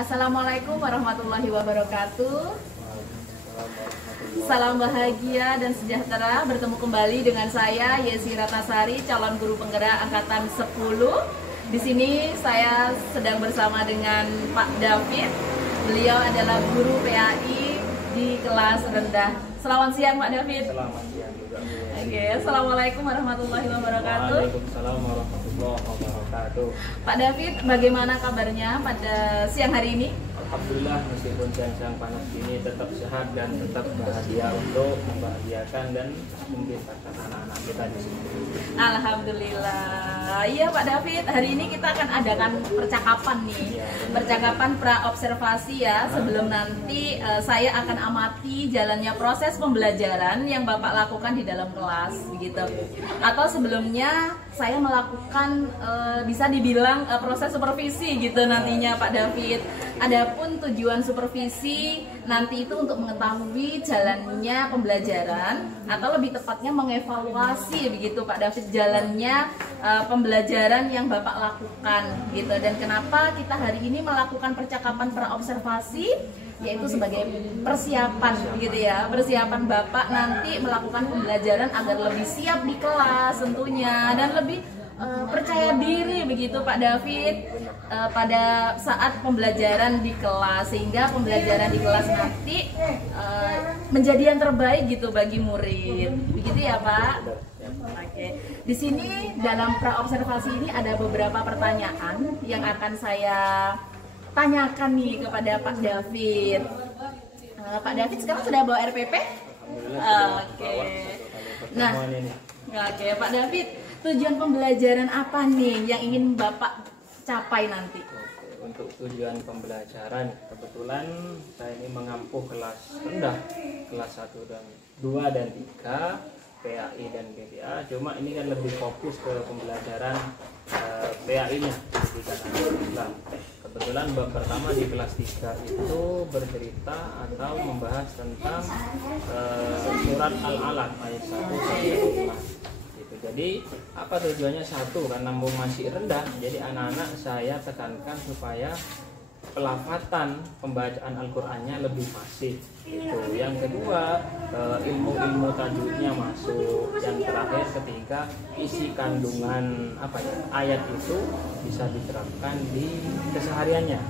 Assalamualaikum warahmatullahi wabarakatuh. Salam bahagia dan sejahtera, bertemu kembali dengan saya Yesi Ratnasari, calon guru penggerak angkatan 10. Di sini saya sedang bersama dengan Pak David. Beliau adalah guru PAI di kelas rendah. Selamat siang Pak David. Selamat siang juga. Oke, Assalamualaikum warahmatullahi wabarakatuh. Waalaikumsalam warahmatullahi wabarakatuh. Pak David, bagaimana kabarnya pada siang hari ini? Alhamdulillah, meskipun siang-siang panas ini tetap sehat dan tetap bahagia untuk membahagiakan dan membesarkan anak-anak kita di sini. Alhamdulillah. Iya Pak David, hari ini kita akan adakan percakapan nih. Percakapan pra-observasi ya. Sebelum nanti saya akan amati jalannya proses pembelajaran yang Bapak lakukan di dalam kelas begitu. Atau sebelumnya saya melakukan bisa dibilang proses supervisi gitu nantinya Pak David. Adapun tujuan supervisi nanti itu untuk mengetahui jalannya pembelajaran atau lebih tepatnya mengevaluasi begitu Pak David jalannya pembelajaran yang Bapak lakukan gitu. Dan kenapa kita hari ini melakukan percakapan pra-observasi, yaitu sebagai persiapan gitu ya, persiapan Bapak nanti melakukan pembelajaran agar lebih siap di kelas tentunya dan lebih percaya diri begitu Pak David pada saat pembelajaran di kelas, sehingga pembelajaran di kelas nanti menjadi yang terbaik gitu bagi murid begitu ya Pak. Oke. Di sini dalam pra-observasi ini ada beberapa pertanyaan yang akan saya tanyakan nih kepada Pak David. Pak David sekarang sudah bawa RPP? Oke. Nah, oke Pak David, tujuan pembelajaran apa nih yang ingin Bapak capai nanti? Untuk tujuan pembelajaran, kebetulan saya ini mengampuh kelas rendah, kelas 1 dan 2 dan 3, PAI dan PDA. Cuma ini kan lebih fokus ke pembelajaran PAI-nya, pendidikan agama Islam. Kebetulan bab pertama di kelas 3 itu bercerita atau membahas tentang surat Al-Alaq ayat 1 sampai 5. Jadi apa tujuannya? Satu, karena masih rendah, jadi anak-anak saya tekankan supaya pelafatan pembacaan Al-Qur'annya lebih fasih. Itu. Yang kedua, ilmu-ilmu tajwidnya masuk. Yang terakhir, ketiga, isi kandungan ayat itu bisa diterapkan di kesehariannya,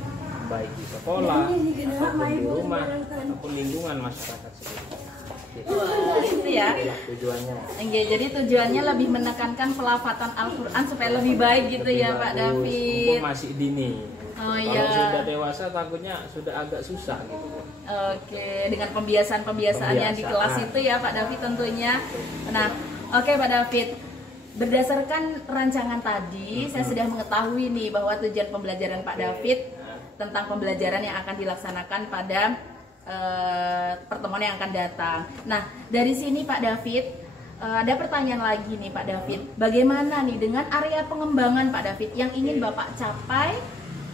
baik di sekolah ataupun di rumah ataupun lingkungan masyarakat sekitar. Wah, itu ya tujuannya. Oke, jadi tujuannya lebih menekankan pelafatan Al-Quran supaya lebih baik gitu lebih ya bagus, Pak David. masih dini. Oh Kalau iya. sudah dewasa takutnya sudah agak susah gitu. Oke, dengan pembiasaan-pembiasaannya di kelas itu ya Pak David tentunya. Nah, oke Pak David. Berdasarkan rancangan tadi, saya sudah mengetahui nih bahwa tujuan pembelajaran Pak David tentang pembelajaran yang akan dilaksanakan pada pertemuan yang akan datang. Nah, dari sini Pak David, ada pertanyaan lagi nih Pak David. Bagaimana nih dengan area pengembangan Pak David yang ingin Bapak capai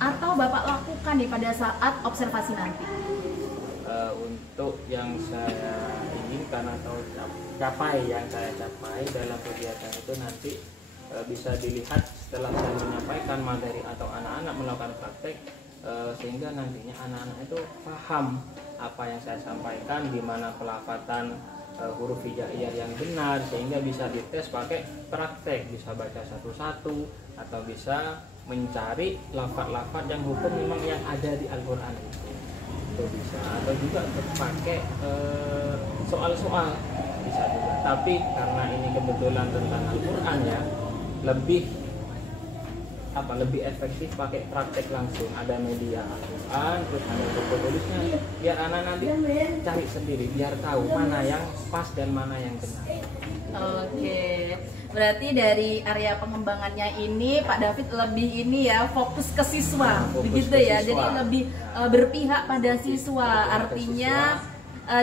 atau Bapak lakukan nih pada saat observasi nanti? Untuk yang saya inginkan atau yang saya capai dalam kegiatan itu nanti bisa dilihat setelah saya menyampaikan materi atau anak-anak melakukan praktek, sehingga nantinya anak-anak itu paham apa yang saya sampaikan, di mana pelafatan huruf hijaiyah yang benar, sehingga bisa dites pakai praktek, bisa baca satu-satu atau bisa mencari lafaz-lafaz yang hukum memang yang ada di Al-Qur'an itu bisa, atau juga pakai soal-soal bisa juga. Tapi karena ini kebetulan tentang Al-Qur'an ya, lebih efektif pakai praktek langsung. Ada media Al-Quran, terus ada buku tulisnya, biar anak nanti cari sendiri, biar tahu mana yang pas dan mana yang benar. Oke, berarti dari area pengembangannya ini Pak David lebih ini ya fokus ke siswa, begitu ya. Jadi lebih berpihak pada siswa. Artinya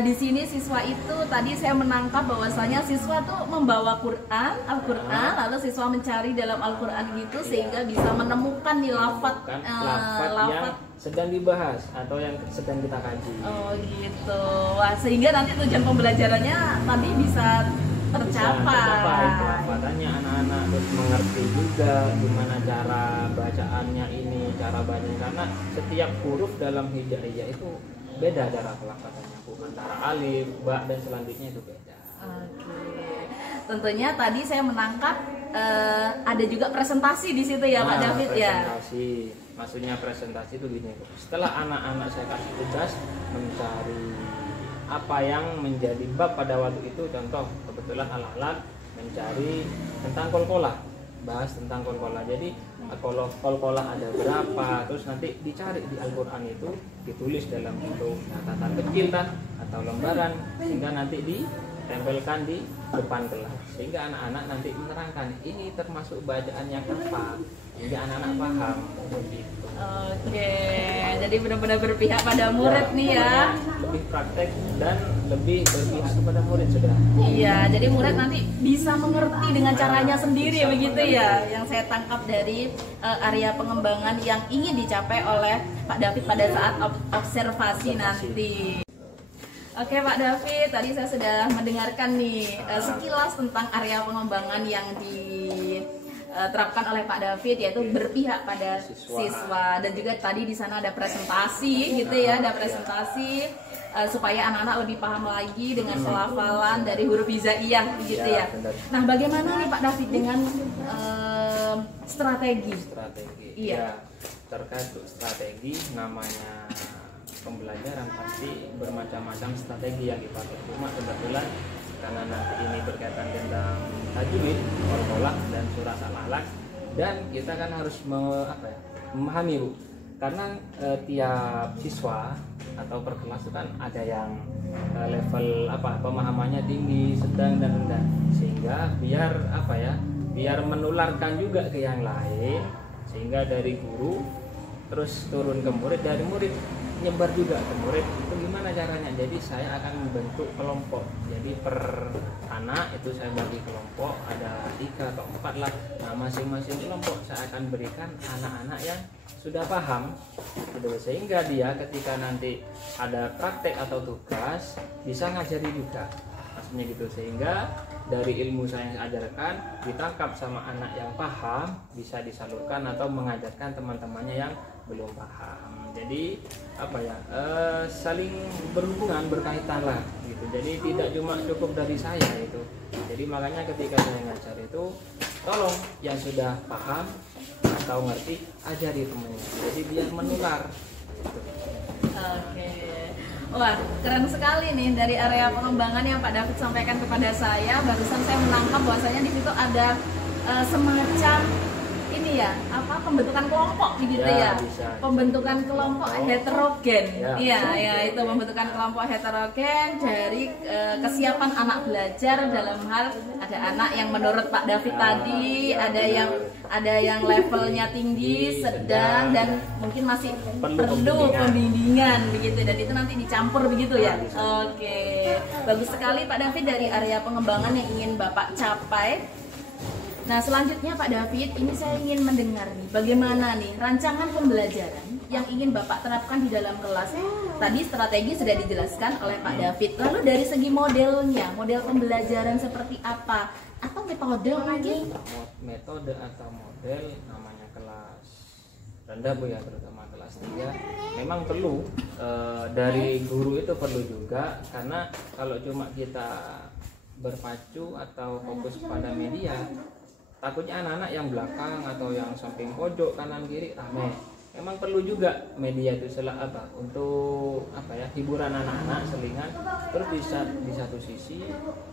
di sini siswa itu tadi saya menangkap bahwasanya siswa tuh membawa Al-Quran, lalu siswa mencari dalam Al-Quran gitu sehingga bisa menemukan nih lafaz yang sedang dibahas atau yang sedang kita kaji. Oh gitu. Wah, sehingga nanti tujuan pembelajarannya tadi bisa tercapai. Makanya anak-anak terus mengerti juga gimana cara bacaannya ini, cara bacanya, karena setiap huruf dalam hijaiyah itu beda cara pelafalannya, antara alif, ba dan selanjutnya itu beda. Oke. Tentunya tadi saya menangkap ada juga presentasi di situ ya Pak David ya. Presentasi, maksudnya presentasi itu gini, setelah anak-anak saya kasih tugas mencari apa yang menjadi bab pada waktu itu, contoh kebetulan alat-alat mencari tentang kolkolah, bahas tentang kolkolah. Jadi kalau kolkolah ada berapa, terus nanti dicari di Al-Quran itu, ditulis dalam bentuk catatan kecil atau lembaran, sehingga nanti ditempelkan di depan kelas, sehingga anak-anak nanti menerangkan ini termasuk bacaan yang apa, sehingga anak-anak paham begitu. Oke, jadi benar-benar berpihak pada murid nih ya. Lebih praktek dan lebih berpihak kepada murid sudah. Iya, jadi murid nanti bisa mengerti dengan caranya sendiri begitu ya. Yang saya tangkap dari area pengembangan yang ingin dicapai oleh Pak David pada saat observasi nanti. Oke Pak David, tadi saya sudah mendengarkan nih sekilas tentang area pengembangan yang diterapkan oleh Pak David, yaitu berpihak pada siswa, dan juga tadi di sana ada presentasi gitu ya, ada presentasi supaya anak-anak lebih paham lagi dengan pelafalan dari huruf hijaiyah gitu ya. Nah, bagaimana nih Pak David dengan strategi? Iya. Ya, terkait strategi, namanya pembelajaran pasti bermacam-macam strategi yang dipakai. Cuma kebetulan karena nanti ini berkaitan tentang tajwid, qalqalah dan surat al-alaq, dan kita kan harus memahami Bu, karena tiap siswa atau per kelas itu kan ada yang level pemahamannya tinggi, sedang dan rendah, sehingga biar menularkan juga ke yang lain, sehingga dari guru terus turun ke murid, dari murid nyebar juga ke murid. Itu gimana caranya? Jadi saya akan membentuk kelompok. Jadi per anak itu saya bagi kelompok, ada 3 atau 4 lah. Nah, masing-masing kelompok saya akan berikan anak-anak yang sudah paham gitu, sehingga dia ketika nanti ada praktek atau tugas bisa ngajari juga, maksudnya gitu, sehingga dari ilmu saya yang ajarkan ditangkap sama anak yang paham, bisa disalurkan atau mengajarkan teman-temannya yang belum paham. Jadi saling berhubungan, berkaitan lah gitu. Jadi tidak cuma cukup dari saya itu. Jadi makanya ketika saya ngajar itu, tolong yang sudah paham atau ngerti ajari temannya, jadi biar menular gitu. Oke. Wah, keren sekali nih dari area pengembangan yang Pak David sampaikan kepada saya. Barusan saya menangkap bahwasanya di situ ada semacam ini ya, pembentukan kelompok begitu ya. Pembentukan kelompok heterogen. Iya, itu pembentukan kelompok heterogen dari kesiapan anak belajar dalam hal ada anak yang menurut Pak David tadi ada yang levelnya tinggi, sedang, dan mungkin masih perlu pembimbingan begitu, dan itu nanti dicampur begitu ya. Oke. Bagus sekali Pak David dari area pengembangan yang ingin Bapak capai. Nah, selanjutnya Pak David, ini saya ingin mendengar nih, bagaimana nih rancangan pembelajaran yang ingin Bapak terapkan di dalam kelas. Tadi strategi sudah dijelaskan oleh Pak David. Lalu dari segi modelnya, model pembelajaran seperti apa? Atau metode mungkin? Metode atau model namanya kelas rendah Bu ya, terutama kelas 3. Memang perlu dari guru itu perlu juga, karena kalau cuma kita berpacu atau fokus pada media, takutnya anak-anak yang belakang atau yang samping pojok kanan kiri rame. Memang perlu juga media itu untuk hiburan anak-anak, selingan. Terus di satu sisi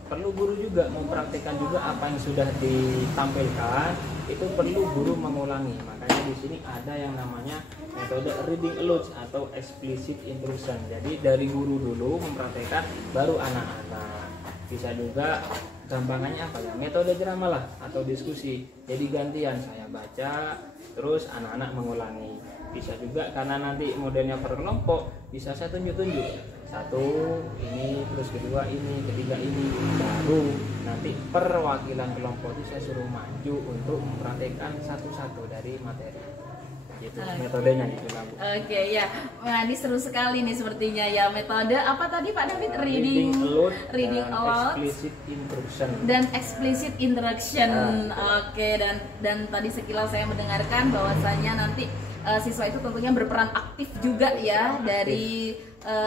perlu guru juga mempraktikkan juga apa yang sudah ditampilkan, itu perlu guru mengulangi. Makanya di sini ada yang namanya metode reading aloud atau explicit instruction. Jadi dari guru dulu mempraktikkan, baru anak-anak. Bisa juga gampangannya metode drama lah atau diskusi. Jadi gantian saya baca, terus anak-anak mengulangi. Bisa juga karena nanti modelnya per kelompok, bisa saya tunjuk-tunjuk. 1 ini, terus kedua ini, ketiga ini. Baru nanti perwakilan kelompok itu saya suruh maju untuk mempraktekkan satu-satu dari materi. gitu. Metodenya gitu lah Bu. Oke ya, nah, ini seru sekali nih sepertinya ya. Metode apa tadi Pak David? Reading aloud, explicit instruction dan explicit instruction. Oke, dan tadi sekilas saya mendengarkan bahwasanya nanti siswa itu tentunya berperan aktif juga ya dari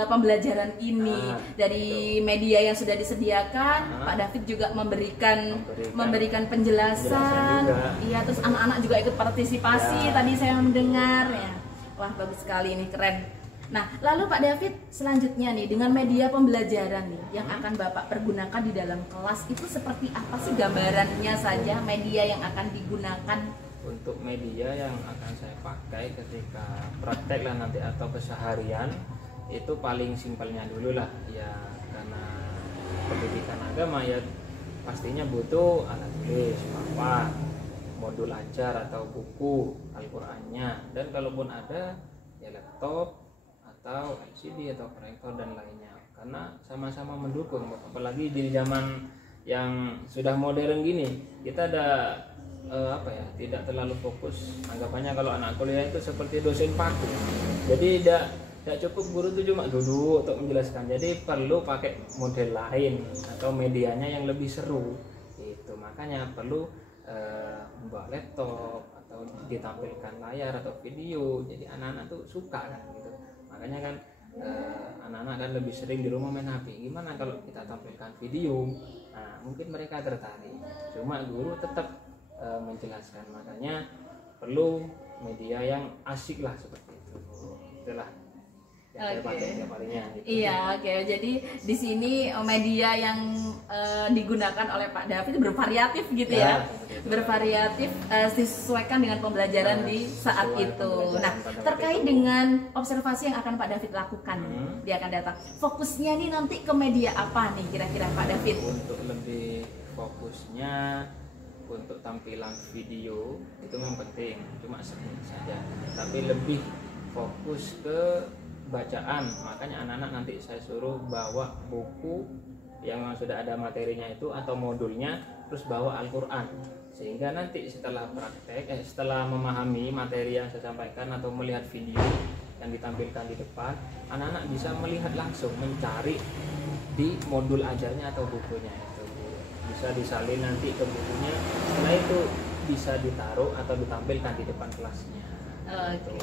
pembelajaran ini, dari media yang sudah disediakan. Pak David juga memberikan penjelasan. Iya, terus anak-anak juga ikut partisipasi. Tadi saya mendengar ya. Wah, bagus sekali ini, keren. Nah, lalu Pak David, selanjutnya nih dengan media pembelajaran nih yang akan Bapak pergunakan di dalam kelas itu seperti apa sih, gambarannya saja media yang akan digunakan? Untuk media yang akan saya pakai ketika praktek lah nanti atau keseharian itu paling simpelnya dulu lah ya, karena pendidikan agama ya pastinya butuh alat tulis, papan, modul ajar atau buku Al-Qur'annya, dan kalaupun ada ya laptop atau LCD atau proyektor dan lainnya, karena sama-sama mendukung. Apalagi di zaman yang sudah modern gini, kita ada tidak terlalu fokus. Anggapannya kalau anak kuliah itu seperti dosen paku, jadi tidak cukup guru itu cuma duduk untuk menjelaskan, jadi perlu pakai model lain atau medianya yang lebih seru itu. Makanya perlu membawa laptop atau ditampilkan layar atau video, jadi anak-anak tuh suka kan gitu. Makanya kan anak-anak kan lebih sering di rumah main HP, gimana kalau kita tampilkan video, nah mungkin mereka tertarik, cuma guru tetap menjelaskan. Makanya perlu media yang asik lah seperti itu. Itulah yang saya pakai tiap harinya gitu. Iya, oke. Jadi di sini media yang digunakan oleh Pak David bervariatif gitu ya. Bervariatif, disesuaikan dengan pembelajaran di saat itu. Nah, terkait dengan observasi yang akan Pak David lakukan dia akan datang, fokusnya nih nanti ke media apa nih kira-kira Pak David? Untuk lebih fokusnya untuk tampilan video itu memang penting, cuma sedikit saja, tapi lebih fokus ke bacaan. Makanya anak-anak nanti saya suruh bawa buku yang sudah ada materinya itu atau modulnya, terus bawa Al-Quran, sehingga nanti setelah praktek, setelah memahami materi yang saya sampaikan atau melihat video yang ditampilkan di depan, anak-anak bisa melihat langsung, mencari di modul ajarnya atau bukunya itu, bisa disalin nanti ke bukunya, setelah itu bisa ditaruh atau ditampilkan di depan kelasnya. Oke,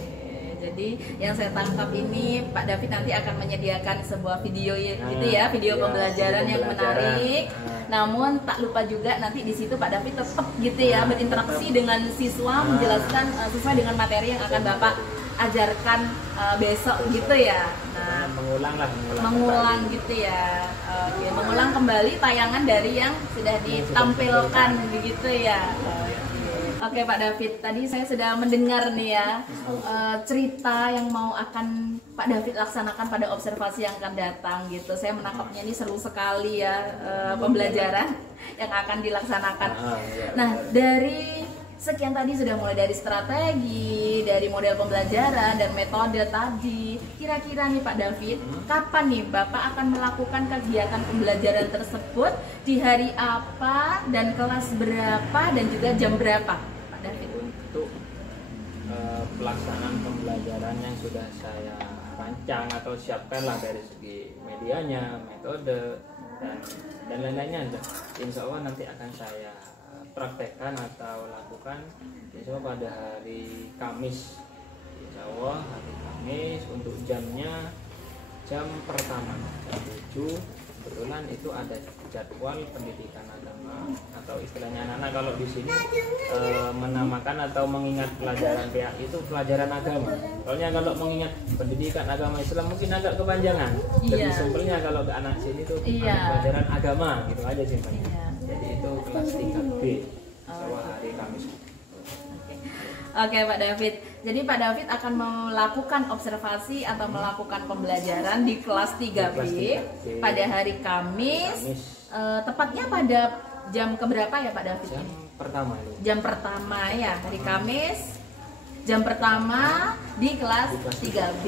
jadi yang saya tangkap ini Pak David nanti akan menyediakan sebuah video gitu ya, video pembelajaran yang menarik. Namun tak lupa juga nanti di situ Pak David tetap gitu ya berinteraksi dengan siswa, menjelaskan sesuai dengan materi yang akan Bapak ajarkan besok gitu ya. Nah, mengulang gitu ya. Oke, mengulang kembali tayangan dari yang sudah ditampilkan begitu ya. Oke Pak David, tadi saya sudah mendengar nih ya cerita yang akan Pak David laksanakan pada observasi yang akan datang gitu. Saya menangkapnya ini seru sekali ya, pembelajaran yang akan dilaksanakan. Nah, dari sekian tadi sudah mulai dari strategi, dari model pembelajaran dan metode tadi. Kira-kira nih Pak David, kapan nih Bapak akan melakukan kegiatan pembelajaran tersebut, di hari apa dan kelas berapa dan juga jam berapa Pak David? Untuk pelaksanaan pembelajaran yang sudah saya rancang atau siapkan lah dari segi medianya, metode dan lain-lainnya, insya Allah nanti akan saya praktekkan atau lakukan insya Allah pada hari Kamis. Insya Allah hari Kamis. Untuk jamnya, jam pertama jam 7. Kebetulan itu ada jadwal pendidikan agama, atau istilahnya anak-anak kalau di sini menamakan atau mengingat pelajaran PA itu pelajaran agama. Soalnya kalau mengingat pendidikan agama Islam mungkin agak kepanjangan. Lebih simpelnya kalau ke anak sini tuh pelajaran agama gitu aja simpelnya. Jadi itu kelas 3B, hari Kamis. Oke Pak David, jadi Pak David akan melakukan observasi atau melakukan pembelajaran di kelas 3B pada hari Kamis. Tepatnya pada jam keberapa ya Pak David? Jam pertama. Jam pertama ya, hari Kamis. Jam pertama di kelas 3B.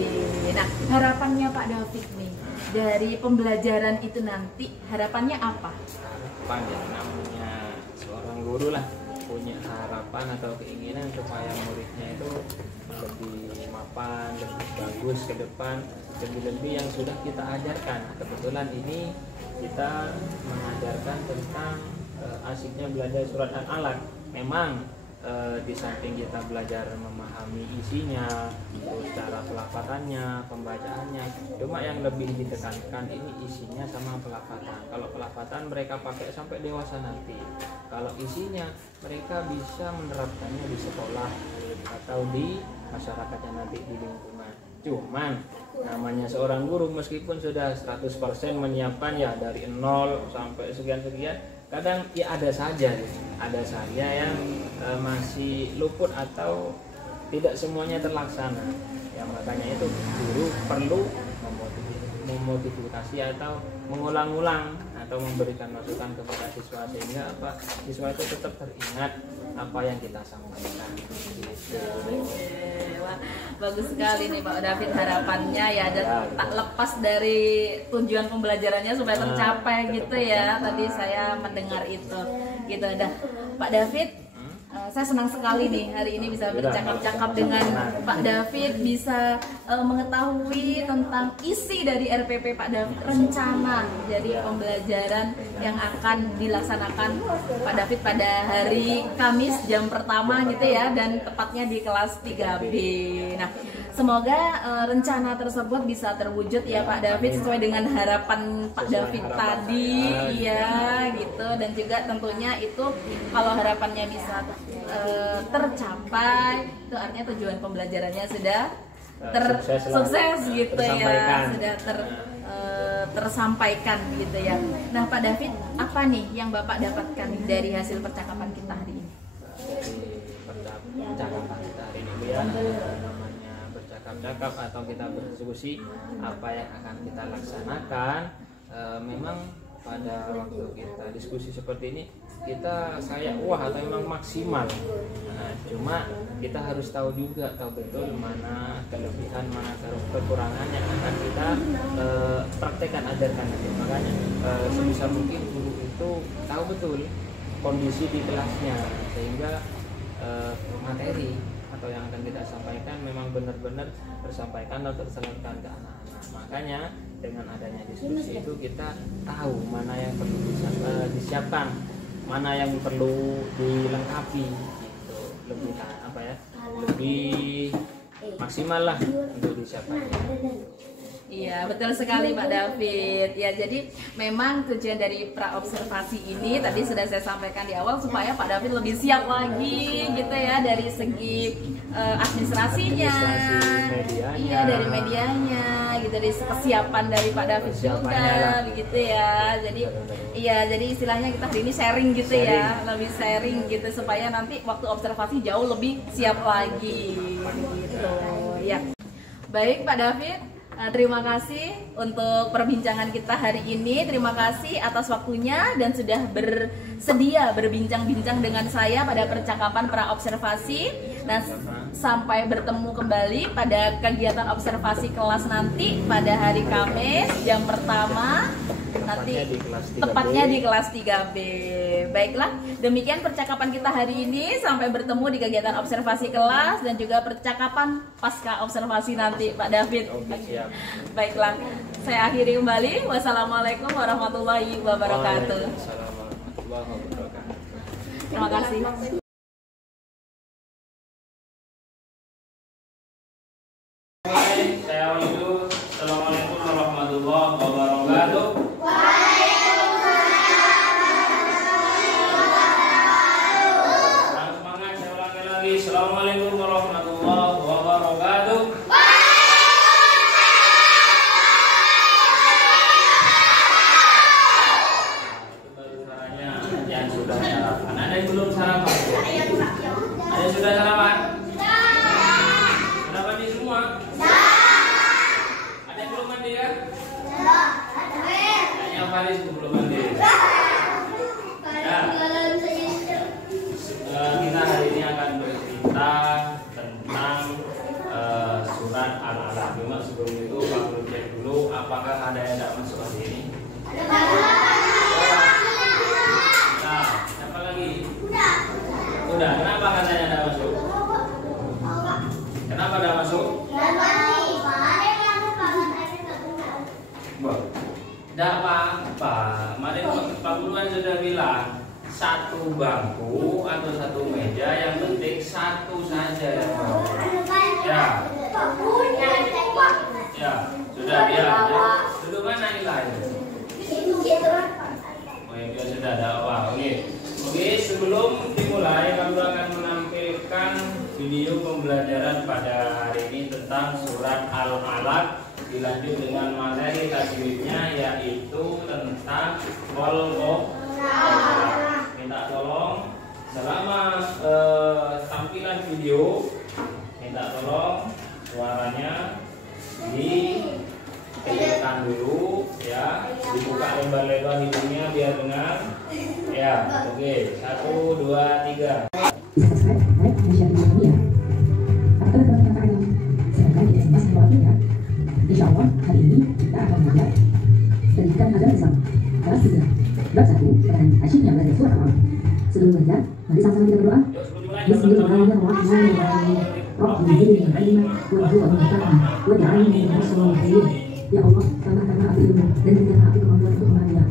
Nah, harapannya Pak David nih dari pembelajaran itu nanti, harapannya apa? Harapan ya, namanya seorang guru lah, punya harapan atau keinginan supaya muridnya itu lebih mapan, lebih bagus ke depan, lebih-lebih yang sudah kita ajarkan. Kebetulan ini kita mengajarkan tentang asiknya belajar surat Al-Alaq. Memang di samping kita belajar memahami isinya, terus cara pelafatannya, pembacaannya, cuma yang lebih ditekankan ini isinya sama pelafatan. Kalau pelafatan mereka pakai sampai dewasa nanti, kalau isinya mereka bisa menerapkannya di sekolah atau di masyarakatnya nanti di lingkungan. Cuman namanya seorang guru meskipun sudah 100% menyiapkan ya dari 0 sampai sekian-sekian, kadang ya ada saja yang masih luput atau tidak semuanya terlaksana. Ya makanya itu guru perlu memotivasi atau mengulang-ulang atau memberikan masukan kepada siswa sehingga siswa itu tetap teringat apa yang kita sampaikan. Wah, bagus sekali nih Pak David, harapannya ya tak lepas dari tujuan pembelajarannya supaya tercapai gitu ya. Tadi saya mendengar itu gitu. Dah Pak David, saya senang sekali nih hari ini bisa bercakap-cakap dengan Pak David, bisa mengetahui tentang isi dari RPP Pak David, rencana jadi pembelajaran yang akan dilaksanakan Pak David pada hari Kamis jam pertama gitu ya, dan tepatnya di kelas 3B. Nah, semoga rencana tersebut bisa terwujud ya Pak David sesuai dengan harapan Pak David tadi ya gitu, dan juga tentunya itu kalau harapannya bisa tercapai itu artinya tujuan pembelajarannya sudah sukses gitu ya, sudah tersampaikan gitu ya. Nah Pak David, apa nih yang Bapak dapatkan dari hasil percakapan kita hari ini? Percakapan kita hari ini ya, namanya bercakap-cakap atau kita berdiskusi apa yang akan kita laksanakan. Memang pada waktu kita diskusi seperti ini saya wah atau memang maksimal. Nah, cuma kita harus tahu betul mana kelebihan, mana kekurangan yang akan kita praktekkan, ajarkan. Makanya sebisa mungkin guru itu tahu betul kondisi di kelasnya sehingga materi atau yang akan kita sampaikan memang benar-benar tersampaikan atau tersalurkan ke anak-anak. Makanya dengan adanya diskusi itu kita tahu mana yang perlu disiapkan, mana yang perlu dilengkapi gitu. Lebih maksimal lah untuk disiapkan. Iya, betul sekali Pak David. Ya, jadi memang tujuan dari praobservasi ini tadi sudah saya sampaikan di awal supaya Pak David lebih siap lagi gitu ya dari segi administrasinya, iya dari medianya, gitu dari kesiapan dari Pak David juga, begitu ya. Jadi iya, jadi istilahnya kita hari ini sharing gitu ya, lebih sharing gitu supaya nanti waktu observasi jauh lebih siap lagi, gitu ya. Baik Pak David. Terima kasih untuk perbincangan kita hari ini. Terima kasih atas waktunya dan sudah bersedia berbincang-bincang dengan saya pada percakapan praobservasi. Nah, sampai bertemu kembali pada kegiatan observasi kelas nanti pada hari Kamis jam pertama nanti tepatnya di kelas 3B. Baiklah, demikian percakapan kita hari ini. Sampai bertemu di kegiatan observasi kelas dan juga percakapan pasca observasi nanti Pak David. Baiklah, saya akhiri kembali. Wassalamualaikum warahmatullahi wabarakatuh. Terima kasih. Saya Wahyu. Assalamualaikum warahmatullahi wabarakatuh. Semangat, saya ulangi lagi. Assalamualaikum warahmatullahi wabarakatuh. Ada yang belum sarapan? Ada yang sudah sarapan? Sudah mandi semua? Ada yang belum mandi ya? Yang Faris belum mandi. Ya. Kita hari ini akan bercerita tentang surat Al-Alaq. Cuma sebelum itu perlu cek dulu apakah ada yang tidak masuk hari ini. Nah, siapa lagi? sudah. Kenapa katanya tidak masuk? Kenapa tidak masuk? Tidak apa-apa. Mari Pak Guru kan sudah bilang satu bangku atau satu meja, yang penting satu saja yang bawa. Ya. Ya, sudah dia. Duduk mana nilai? Oh ya, dia sudah ada apa? Oke, sebelum dimulai kami akan menampilkan video pembelajaran pada hari ini tentang surat Al-Alaq, dilanjut dengan materi tajwidnya yaitu tentang qol. Minta tolong selama tampilan video, minta tolong suaranya dikecilkan dulu ya, dibuka lebar-lebar hidungnya biar dengar ya. Oke, 1, 2, 3. Bisa subscribe, like, dan share video kami ya. Apakah teman-teman akan silakan di SMS lewatnya ya. Insya Allah hari ini kita akan belajar pendidikan agama Islam kelas 3 bab 1 dengan asyiknya belajar surat Al-Alaq. Sebelum belajar, mari sama-sama kita berdoa. Bismillahirrahmanirrahim. Rabbi zidni ilman warzuqni fahman waj'alni minal sholihin. Ya Allah, tambahkanlah aku ilmu dan berikanlah aku kemampuan untuk memahaminya,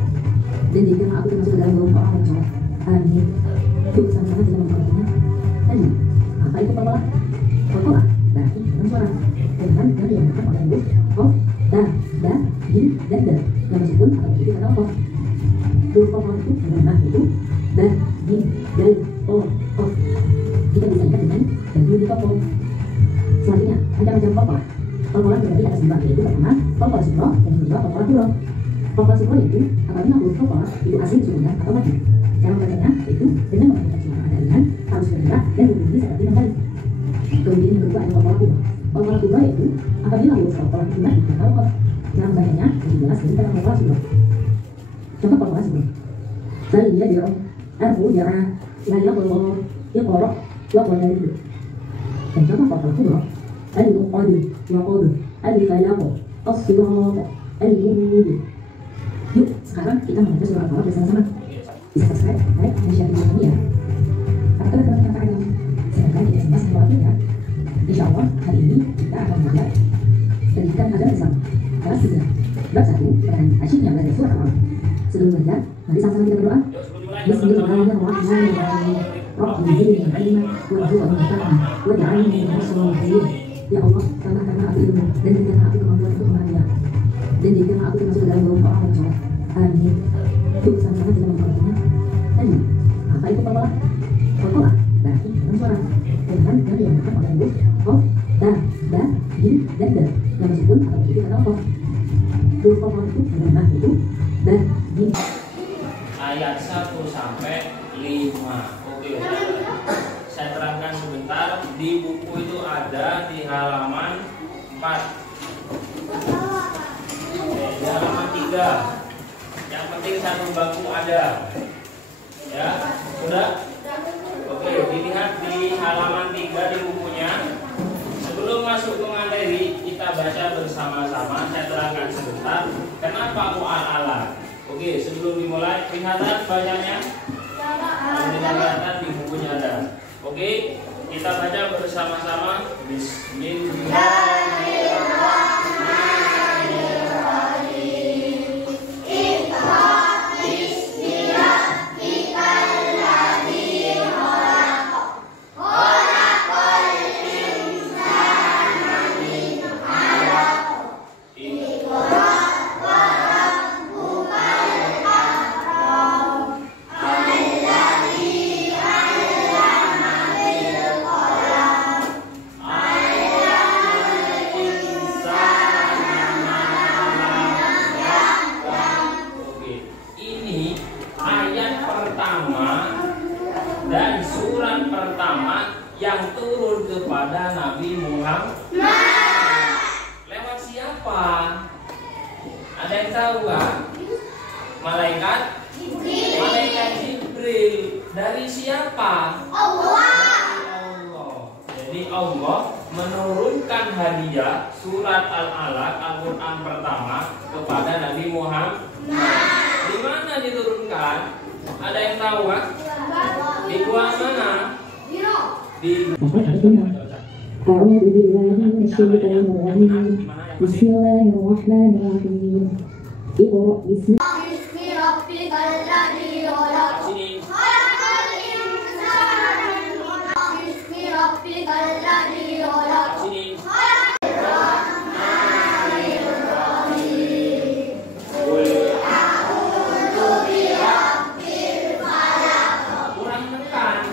dan jadikanlah aku termasuk dalam golongan orang yang saleh. Amin. Yuk sama-sama kita memperhatikan tadi apa itu qol? Qol berarti dalam suara dengan yang dilakukan oleh huruf qaf, ta, da, jim, dan dal yang meskipun atau itu kata qaf. Huruf qaf itu benar itu da, jim, dal, qaf. Kita bisa ingat dengan baju di toko. Selanjutnya macam-macam qaf. Qaf berarti atas dua, yaitu pertama qaf sukro dan kedua qaf kubro. Qaf sukro itu apabila huruf qaf itu asli surunan atau mati. Cara membacanya yaitu dengan membaca suara ada ringan, harus bergerak dan berbunyi seperti membalik. Kemudian yang kedua adalah qaf kubro. Qaf kubro yaitu apabila huruf qaf itu mati atau qaf. Cara membacanya lebih jelas dari kata qaf kubro. Contoh qaf kubro. Saya dia arfu ja'a la yaqulu iqra wa qadari. Dan contoh qaf kubro. Al-Qadir, Waqad, Al-Falaq, As-Sirat, Al-Hud. Yuk, sekarang kita membaca surat Al-Alaq bersama-sama. Bisa subscribe, like, dan share video kami ya. Apakah teman-teman akan silakan di SMS lewatnya ya. Insya Allah hari ini kita akan belajar pendidikan agama Islam kelas 3 bab 1 dengan asyiknya belajar surat Al-Alaq. Sebelum belajar, mari sama-sama kita berdoa. Bismillahirrahmanirrahim. Rabbi zidni ilman warzuqni fahman waj'alni minal sholihin. Ya Allah, tambahkanlah aku ilmu dan berikanlah aku kemampuan untuk memahaminya, dan jadikanlah aku termasuk dalam golongan orang yang saleh. Amin. Yuk sama-sama kita memperhatikan tadi apa itu qol? Qol berarti dalam suara dengan yang dilakukan oleh huruf qaf, ta, da, jim, dan dal yang meskipun atau itu kata qaf. Huruf qaf itu benar itu da, jim. Ayat 1 sampai 5. Oke, saya terangkan sebentar. Di buku itu ada di halaman 4. Di halaman 3. Yang penting satu bangku ada. Ya, sudah? Oke, dilihat di halaman 3 di bukunya. Sebelum masuk ke materi, kita baca bersama-sama. Saya terangkan sebentar kenapa Al-Alaq. Oke, sebelum dimulai, kelihatan bacanya? Tidak kelihatan, di bukunya ada. Oke, kita baca bersama-sama. Bismillahirrahmanirrahim. Dan surat pertama yang turun kepada Nabi Muhammad. Lewat siapa? Ada yang tahu nggak? Malaikat? Malaikat Jibril. Dari siapa? Allah. Jadi Allah menurunkan hadiah surat Al-Alaq, Al-Quran pertama kepada Nabi Muhammad. Di mana diturunkan? Ada yang tahu nggak? Di gua mana? di أعوذ بالله من الشيطان الرجيم بسم الله الرحمن الرحيم اقرأ باسم ربك الذي خلق خلق الإنسان من علق باسم ربك الذي خلق خلق الرحمن الرحيم قل أعوذ برب الفلق. kurang tekan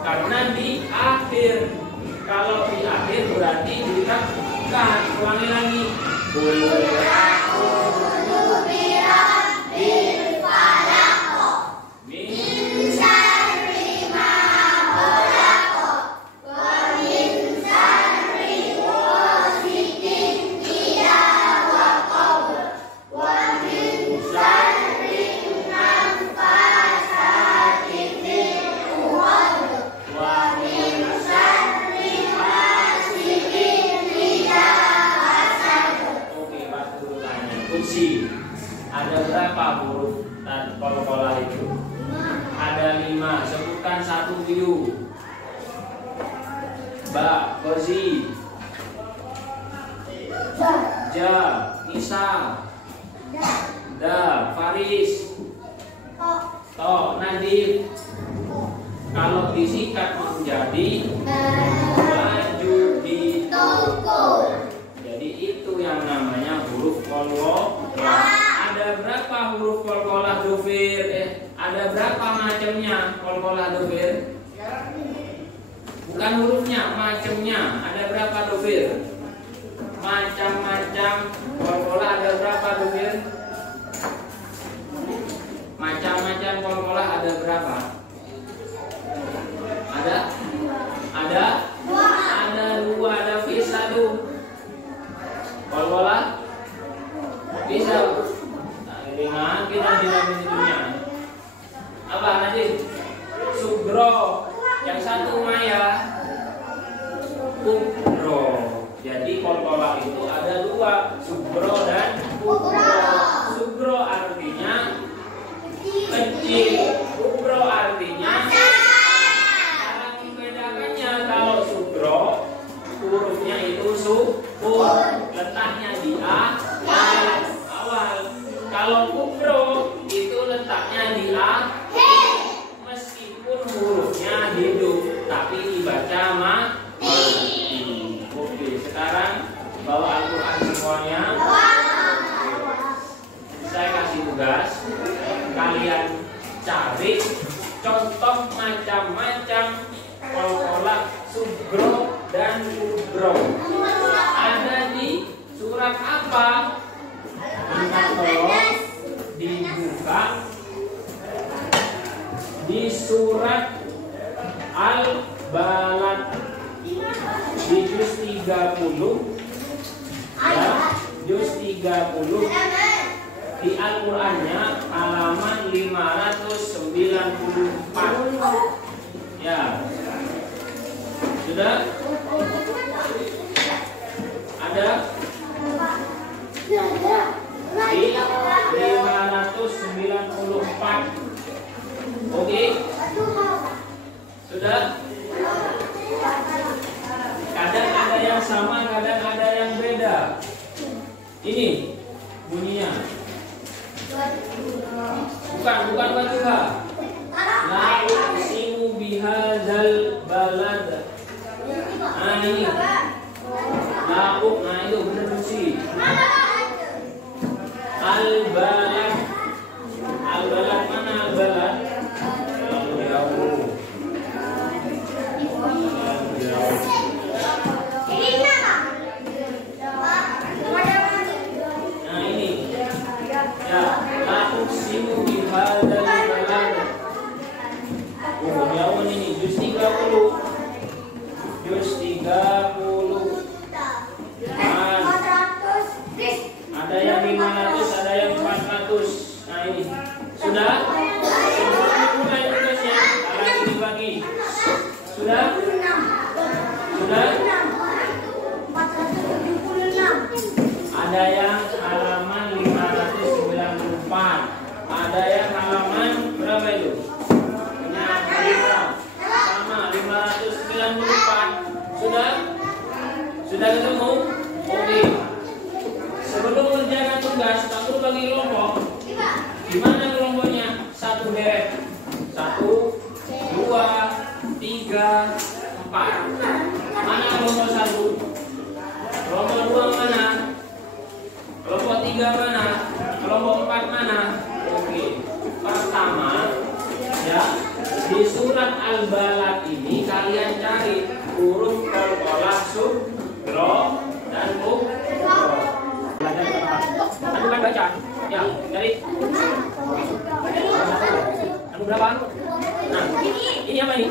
karena di akhir. Kalau di akhir berarti ditekan. Ulangi lagi. Qul a'udzu birabbil falaq min syarri ma khalaq wa min syarri ghasiqin idza waqab wa min syarri naffasati fil 'uqad wa min syarri hasidin idza hasad. Oke, Pak dulu tanya. Kursi. Ada berapa huruf dan kol-kolah itu? Ada 5. Sebutkan satu dulu. Ba, Kozi. Ja, Nisa. Da, Faris. To, Nadif. Kalau disikat menjadi baju di Toko. jadi itu yang namanya huruf kolkolah. Ada berapa huruf kolkolah dofir? Ada berapa macamnya kolkolah dofir? Bukan hurufnya, macamnya. Ada berapa dofir? Macam-macam kolkolah ada berapa dofir? Macam-macam kolkolah ada berapa? Ada? Ada? Ada 2, ada visa tuh. Kolkolah bisa. Nah, dengan kita dinamisnya. Apa nanti? Sugro. Yang satu Maya. Kubro. Jadi kolkolah itu ada 2, sugro dan kubro. Sugro artinya kecil. Kubro artinya cara membedakannya. Kalau sugro hurufnya itu sukun, letaknya di awal. Kalau kubro itu letaknya di akhir. Meskipun hurufnya hidup tapi dibaca mati. Oke, sekarang bawa Al-Quran semuanya. Saya kasih tugas, kalian cari contoh macam-macam kolkolah sugro dan kubro. Ada di surat apa? Minta tolong dibuka di surat Al-Balad di juz 30 ya, juz 30 di Al-Qur'annya halaman 594 ya. Sudah? Ada? Di 594. Oke? Sudah? Kadang ada yang sama, kadang ada yang beda. Ini bunyinya. Bukan wajah. La uqsimu bihadzal balad. Nah ini. Nah itu benar sih. Al-balad. Al-balad mana al-balad? Jauh. Nah ini. Ya, la uqsimu bihadzal balad. Oh, jauh ini juz 30. Juz 30. Ada yang 500, ada yang 400. Nah ini sudah. Mulai tugasnya. Lagi dibagi. Sudah. Sudah. Ada yang halaman 594. Ada yang halaman berapa itu? Sama 594. Sudah ketemu? Oke. Sebelum mengerjakan tugas, kamu bagi kelompok. Gimana kelompoknya? Satu deret. 1, 2, 3, 4. Mana kelompok 1? Kelompok 2 mana? Kelompok 3 mana? Kelompok 4 mana? Oke. Pertama, ya, di surat Al-Balad ini kalian cari huruf qalqalah, subro, dan kubro. Bukan baca. Ya, cari. Anu berapa? Nah, ini apa ini?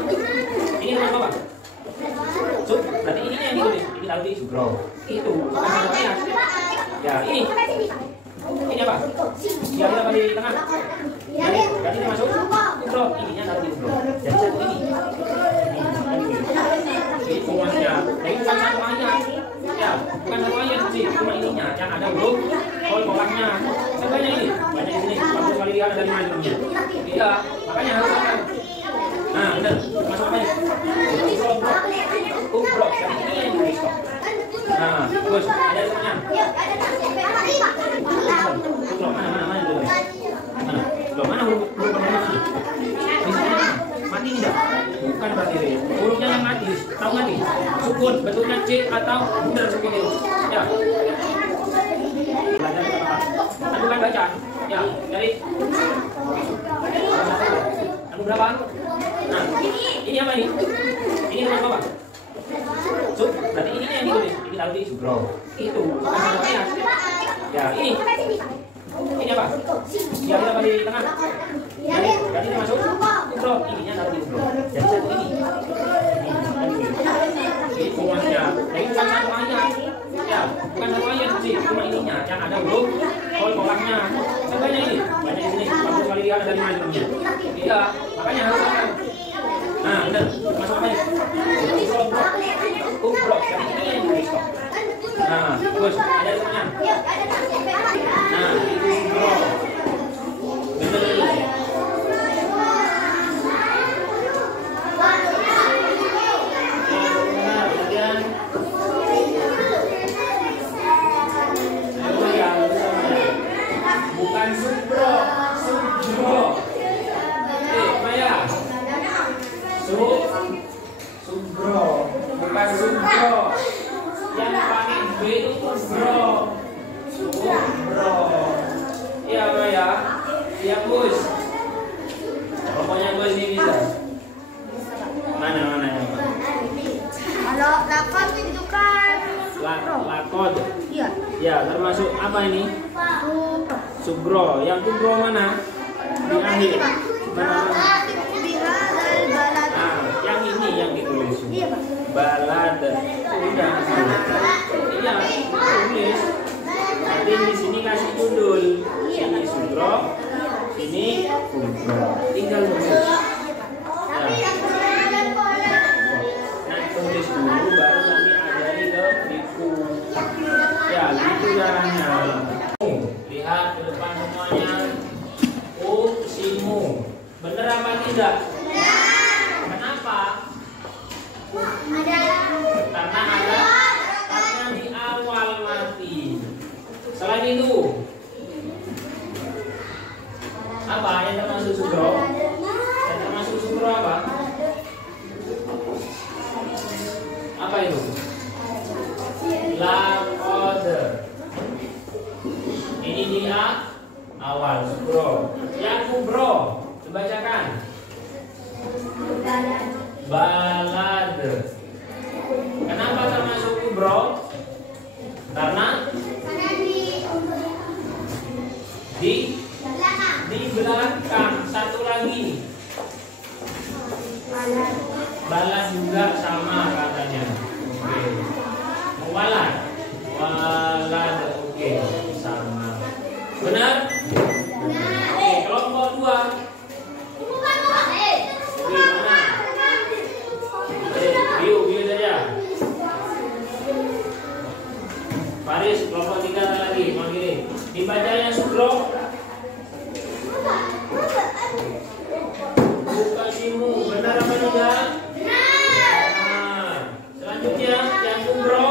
Ini huruf apa? Sub, berarti ini yang ditulis. Ini taruh di subro. Itu bukan namanya. Ya, ini. Ini apa? Ya, ini apa di tengah? Berarti ini masuk kubro. Ininya taruh di kubro. Jadi satu ini. Ini semuanya. Jadi bukan satu ayat. Ya, bukan satu ayat sih. Cuma ininya. Yang ada huruf kolaknya. Contohnya ini. Banyak di sini. Bagus kali lihat dari mana hurufnya. Iya, makanya harus apa? Nah, benar. Masuk apa ini? Kubro. Jadi ini yang ditulis kok. Nah, bagus. Ada semuanya. Kubro. Mana ditulis? Mana? Loh, mana huruf mana? Di sini. Mati tidak? Bukan berarti ini. Hurufnya yang mati. Tahu mati? Sukun. Bentuknya C atau benar sukun itu. Ya. Belajar apa? Bukan baca. Ya, cari. Anu berapa? Nah, ini apa ini? Ini huruf apa? Sub, berarti ini yang ditulis. Ini taruh di subro. Itu bukan namanya. Ya, ini. Ini apa? Ya, ini apa di tengah? Berarti ini masuk kubro. Ininya taruh di kubro. Jadi satu ini. Ini semuanya. Jadi bukan satu ayat. Ya, bukan satu ayat sih. Cuma ininya. Yang ada huruf kolaknya. Contohnya ini. Banyak di sini. Bagus kali lihat dari mana hurufnya. Iya, makanya harus apa? Nah, benar. Masuk apa ini? Kubro. Jadi ini yang ditulis kok. Nah, bagus. Ada semuanya. Nah, itu kubro. Benar. Bukan subro, subro. Maya. Subro, bukan subro. Yang pakai B itu subro. Subro. Iya Maya. Iya Gus. Pokoknya Gus ini bisa. Mana yang apa? Kalau lakon itu kan lakon. iya. Ya, termasuk apa ini? Subro. Yang kubro mana? Di akhir. Mana? Nah, yang ini yang ditulis. Iya, Pak. Balad. Sudah. Iya, tulis. Nanti di sini kasih judul. Ini subro. Ini kubro. Tinggal tulis. Nah, tulis dulu baru nanti ajari ke buku. Ya, gitu caranya. Lihat ke depan semuanya. Uksimu. Benar apa tidak? Kenapa? Karena di awal mati. Selain itu, apa yang termasuk subro? Yang termasuk subro apa? Apa itu? Laqad. Ini dia awal subro. Yang kubro, dibacakan. Balad. Kenapa termasuk kubro? Karena di belakang. Satu lagi. Balad juga sama katanya. Oke. Walad. Walad. Oke, sama. Benar? Oke, kelompok 2. Gimana? View saja. Faris, kelompok 3 lagi. Manggilin. Dibacanya subro. Bukasimu. Benar apa tidak? Benar. Selanjutnya yang kubro.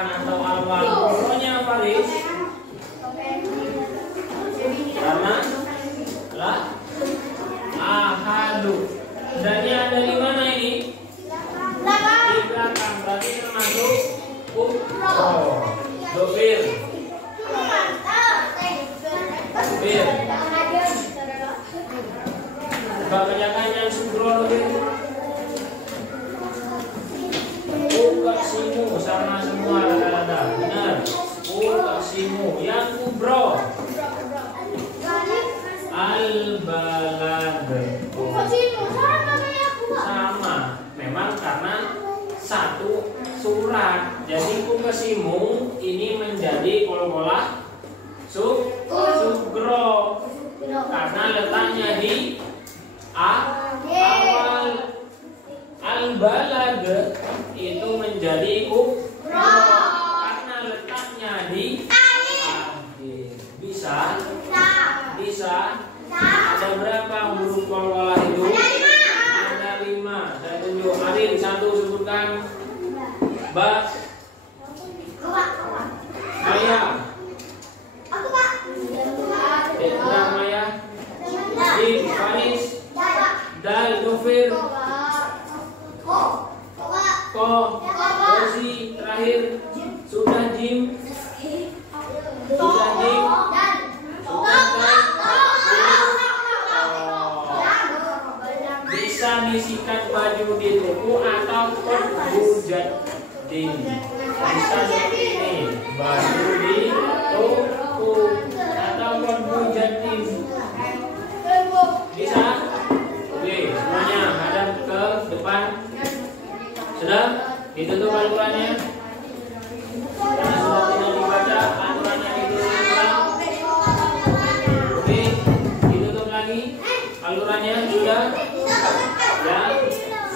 permukaan atau awal pokoknya Faris? Karena lah ahadu. Dannya ada di mana ini? Di belakang, berarti termasuk dobir. Dobir. Coba kerjakan yang sugro dobir. Ukasimu sama semua rata-rata. Benar. Ukasimu yang kubro. Al-balad. Sama. Memang karena satu surat. Jadi ukasimu ini menjadi kol-kolah sugro. Karena letaknya di awal. Al-balad itu menjadi kubro karena letaknya di akhir. Bisa? Ada berapa huruf kol-kolah itu? Ada 5. Saya tunjuk. Arin, 1 sebutkan. Ba. Maya. Berapa Maya? Jim, Faris. Dal, Nufir. Ko, Rosi, terakhir. Sudah Jim. Sudah Jim. Bisa disikat baju di toko atau bujatin. Bisa seperti ini, baju di toko atau bujatin. Bisa? Oke, semuanya hadap ke depan. Sudah? Ditutup alurannya. Karena sudah tidak dibaca, aturannya ditutup ulang. Oke, ditutup lagi. Alurannya sudah? Ya?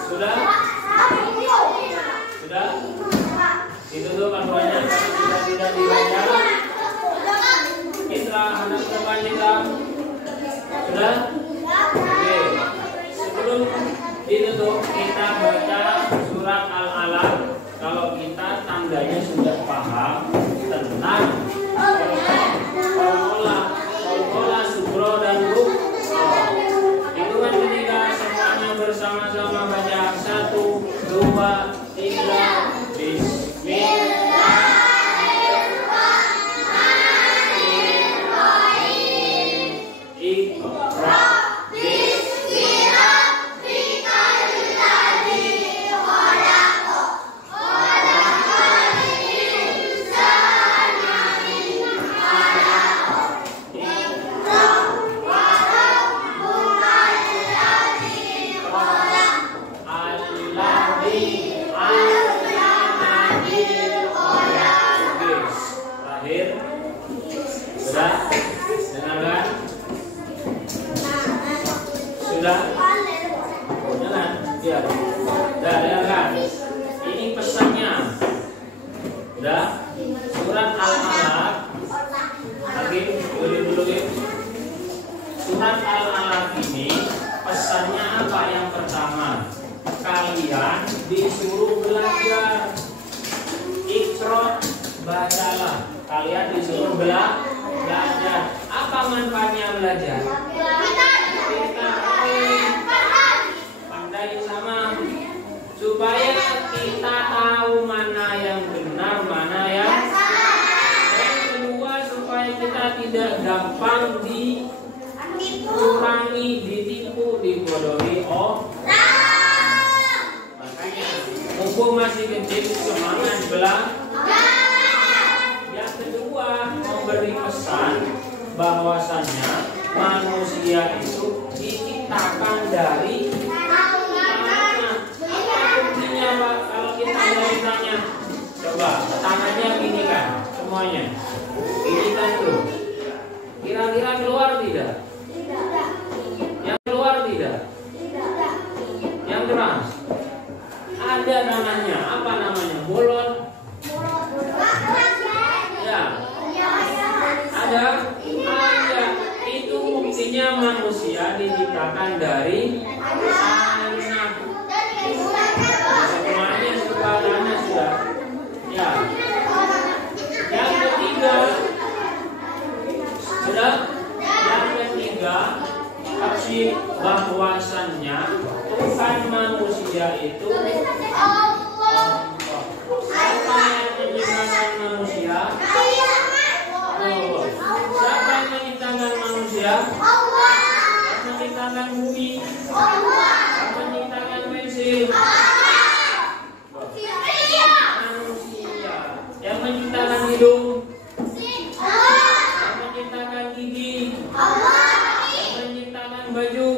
Sudah? Sudah? Ditutup alurannya karena sudah tidak dibaca. Mitra, hadap ke depan kita. Sudah? Oke. Sebelum ditutup, kita baca surat Al-Alaq. Kalau kita tandanya sudah paham tentang kol-kolah, sugro dan rukro. Hitungan ketiga semuanya bersama-sama baca 1, 2, 3. Surat Al-Alaq. Lagi dulu. Surat Al-Alaq ini pesannya apa? Yang pertama, kalian disuruh belajar. Iqra, bacalah. Kalian disuruh belajar. Apa manfaatnya belajar? Kita pandai sama, supaya kita tahu mana yang benar, mana yang yang kedua, supaya kita tidak gampang dikurangi, ditipu, dibodohi makanya mumpung masih kecil, semangat belajar. Yang kedua, memberi pesan bahwasannya manusia itu diciptakan dari Pak, kalau kita tanya, coba tangannya gini kan, semuanya ini kan tuh, kira-kira keluar tidak? Yang keluar tidak? Yang keras? Ada namanya, apa namanya? Bolon? Ya. Ada? Ada. Itu buktinya manusia diciptakan dari anak. Semuanya sudah ya. itu Allah. Siapa yang menciptakan manusia? Allah. Siapa yang menciptakan manusia? Allah. Yang menciptakan bumi? Allah. Yang menciptakan mesin? Manusia. Yang menciptakan hidung? Allah. Yang menciptakan gigi? Allah. Yang menciptakan baju?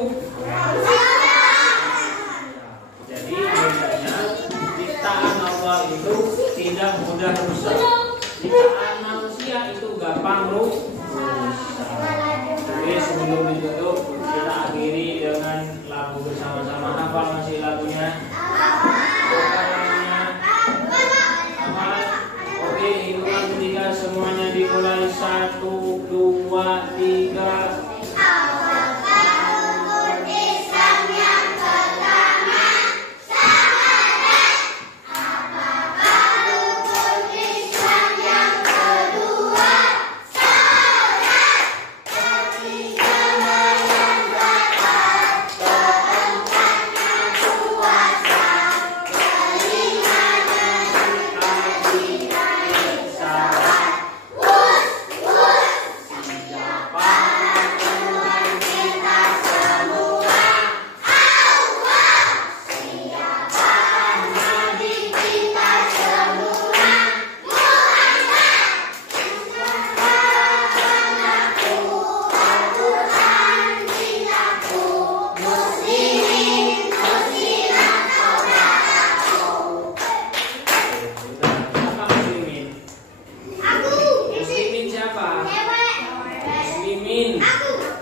Jadi biasanya ciptaan Allah itu tidak mudah rusak. Ciptaan manusia itu gampang rusak. Jadi sebelum ditutup kita akhiri dengan lagu bersama-sama. Hafal masih lagunya? Oke, hitungan ketiga semuanya dimulai. 1, 2, 3.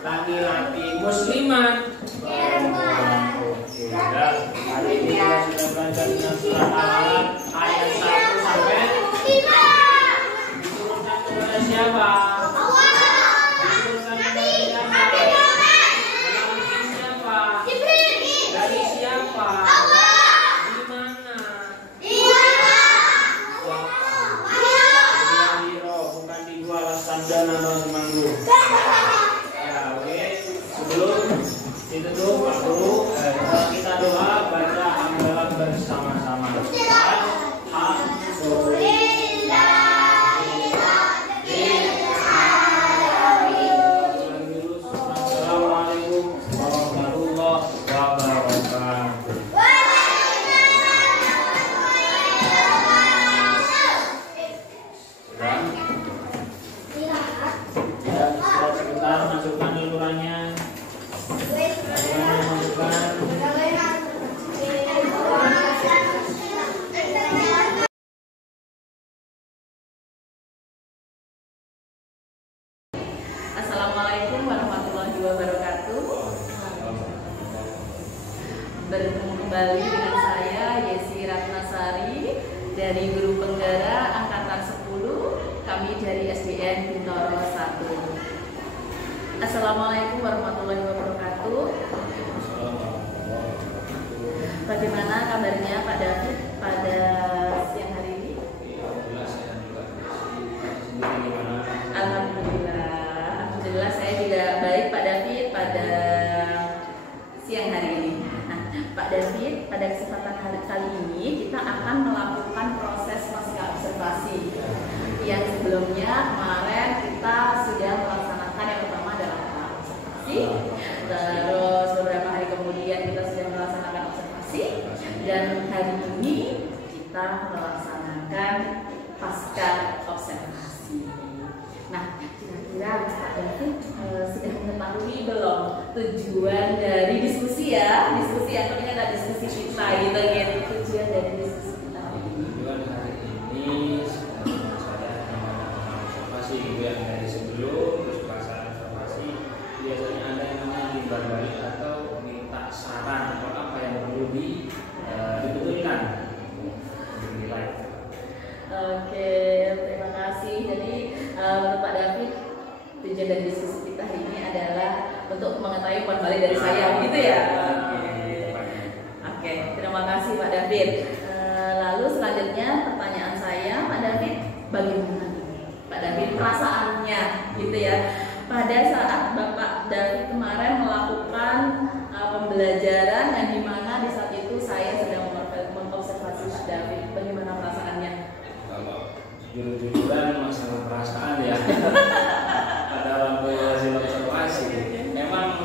Laki-laki, muslimat, hari ini kita sudah belajar dengan surat Al-Alaq ayat 1 sampai 5. Diturunkan kepada siapa? Diturunkan kepada siapa? Dari siapa? Dari siapa? Di mana? Di Hiro, bukan di gua Lasandana atau Semanggu. Sebelum itu tuh Pak Guru, kita doa baca hamdalah bersama-sama. Assalamualaikum warahmatullahi wabarakatuh. Sudah sebentar masukkan lulurannya. Assalamualaikum warahmatullahi wabarakatuh. Bertemu kembali dengan saya Yesi Ratnasari dari Guru Penggara Angkatan 10. Kami dari SDN Bintoro 1. Assalamualaikum warahmatullahi wabarakatuh. Bagaimana kabarnya Pak David pada siang hari ini? Alhamdulillah saya juga baik Pak David pada siang hari ini. Nah, Pak David, pada kesempatan kali ini kita akan melakukan proses pasca observasi. Yang sebelumnya kemarin kita sudah melaksanakan yang pertama adalah observasi. Terus beberapa hari kemudian kita sudah melaksanakan observasi. Dan hari ini kita melaksanakan pasca observasi. Nah, kira-kira Pak David sudah mengetahui belum tujuan dari diskusi ya? Diskusi atau ini adalah diskusi kita gitu ya. Tujuan dari diskusi kita ini. Tujuan hari ini saya observasi yang dari sebelum terus pasca observasi biasanya ada yang namanya timbal balik atau minta saran atau apa yang perlu dibetulkan. Oke, terima kasih. Jadi menurut Pak David, tujuan dari diskusi kita ini adalah untuk mengetahui umpan balik dari saya, gitu ya? Oke, terima kasih Pak David. Lalu selanjutnya pertanyaan saya, Pak David, bagaimana Pak David perasaannya, gitu ya? Pada saat Bapak David kemarin melakukan pembelajaran dan di mana di saat itu saya sedang kebetulan masalah perasaan ya. Pada waktu hasil observasi, memang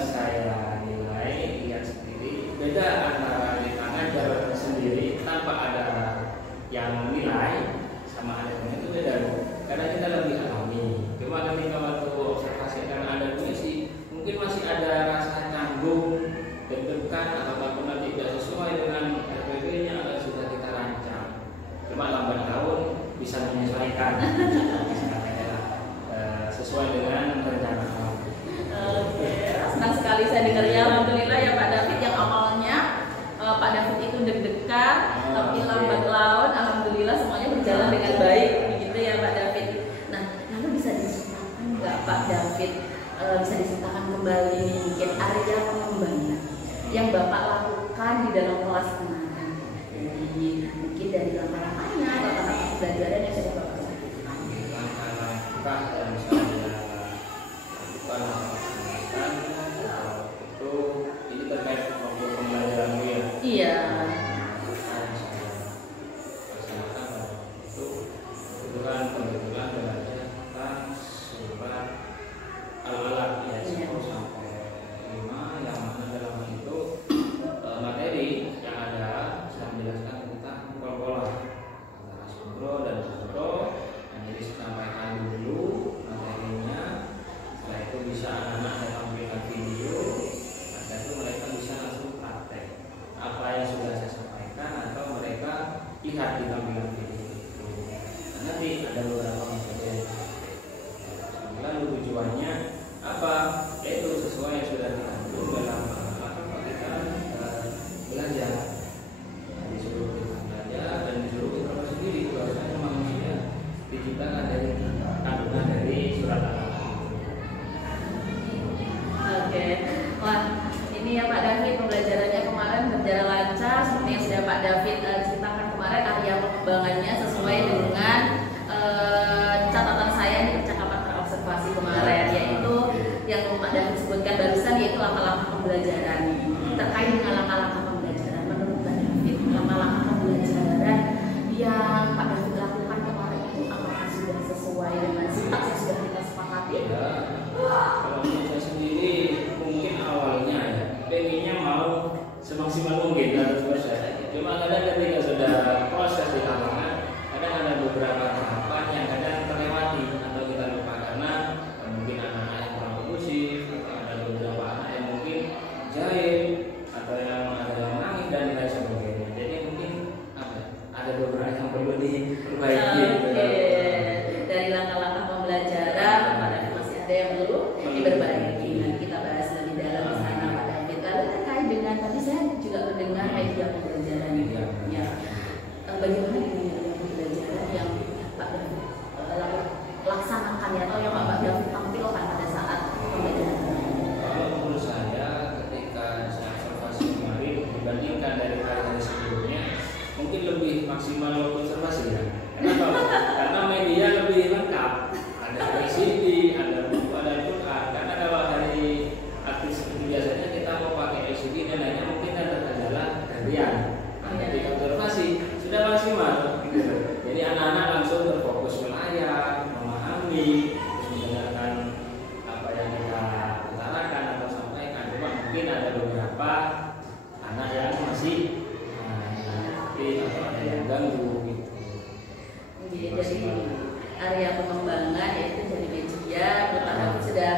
saya nilai lihat sendiri beda antara kita ngajar sendiri tanpa ada yang nilai sama ada yang itu beda. Karena kita lebih alami. Cuma ketika waktu observasi karena ada puisi, mungkin masih ada rasa canggung, deg-degan atau takut nanti tidak sesuai dengan RPP-nya atau sudah kita rancang. Cuma lambat laun bisa menyesuaikan, sesuai dengan rencana. Oke, senang sekali saya dengarnya. Alhamdulillah ya Pak David, yang awalnya Pak David itu deg-degan, tapi lambat laun alhamdulillah semuanya berjalan dengan baik, begitu ya Pak David. Nah, lalu bisa diceritakan nggak Pak David, bisa diceritakan kembali mungkin area pengembangan yang Bapak lakukan di dalam kelas kemarin? Jadi mungkin dari langkah-langkahnya, langkah-langkah pembelajaran yang sudah Bapak lakukan. Langkah yang saya lakukan itu ini terkait waktu pembelajaran ya. Iya. Kebetulan belajar tentang surat Al-Alaq ya 1 sampai 5, yang mana dalam itu materi yang ada saya menjelaskan tentang pola antara sutro dan sutro. Jadi saya sampaikan dulu materinya, setelah itu bisa anak-anak yang tampilkan video, setelah itu mereka bisa langsung praktek apa yang sudah saya sampaikan atau mereka lihat di tampilan video. Nanti ada beberapa materi. Lalu tujuannya apa? Yaitu sesuai yang sudah dikandung dalam apa kita belajar. Disuruh kita belajar dan disuruh kita sendiri. Bahwasanya manusia diciptakan dari kandungan dari surat Al-Alaq. Oke, wah ini ya Pak David, pembelajarannya kemarin berjalan lancar seperti yang sudah Pak David ceritakan kemarin. Area pengembangannya sesuai dengan catatan saya di percakapan terobservasi kemarin, yaitu yang Pak David sebutkan barusan, yaitu langkah-langkah pembelajaran. Terkait dengan langkah-langkah pembelajaran, menurut Pak David, langkah-langkah pembelajaran yang Pak David lakukan kemarin itu apakah sudah sesuai dengan sintaks yang sudah kita sepakati? Ya, kalau menurut saya sendiri mungkin awalnya ya pengennya mau semaksimal mungkin 100%. Cuma kadang ketika sudah proses di lapangan, kadang ada beberapa tahapan yang kadang terlewati atau kita lupa karena mungkin anak-anak yang kurang kondusif, atau ada beberapa anak yang mungkin jahil, atau yang ada yang nangis dan lain sebagainya. Jadi mungkin ada beberapa yang perlu diperbaiki. Oke. Dari langkah-langkah pembelajaran, Pak David masih ada yang perlu diperbaiki. Nanti kita bahas lebih dalam di sana Pak David. Lalu terkait dengan tadi saya juga mendengar media pembelajaran ya. Bagaimana dengan media pembelajaran yang Pak David laksanakan ya, atau yang Pak David tampilkan pada saat pembelajaran? Kalau menurut saya ketika saya observasi kemarin dibandingkan dari hari-hari sebelumnya, mungkin lebih maksimal waktu observasi ya. Kenapa? Karena media lebih lengkap. Ada LCD, ada buku, ada Al-Quran. Karena kalau dari aktif seperti biasanya kita mau pakai LCD dan lainnya mungkin ada kendala harian. Ketika observasi sudah maksimal. Jadi anak-anak langsung berfokus melayar, memahami, terus mendengarkan apa yang kita utarakan atau sampaikan. Cuma mungkin ada beberapa anak yang masih atau ada yang ganggu gitu. Jadi dari area pengembangan yaitu dari media, Pak David sudah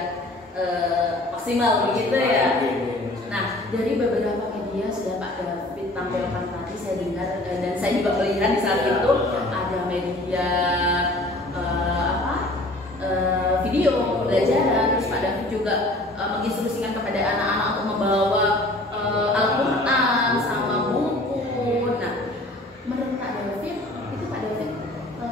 maksimal begitu ya. Nah, dari beberapa media sudah Pak David tampilkan tadi, saya dengar dan saya juga melihat di saat itu ada media video pembelajaran. Terus Pak David juga menginstruksikan kepada anak-anak untuk membawa Al-Quran sama buku. Nah, menurut Pak David, itu Pak David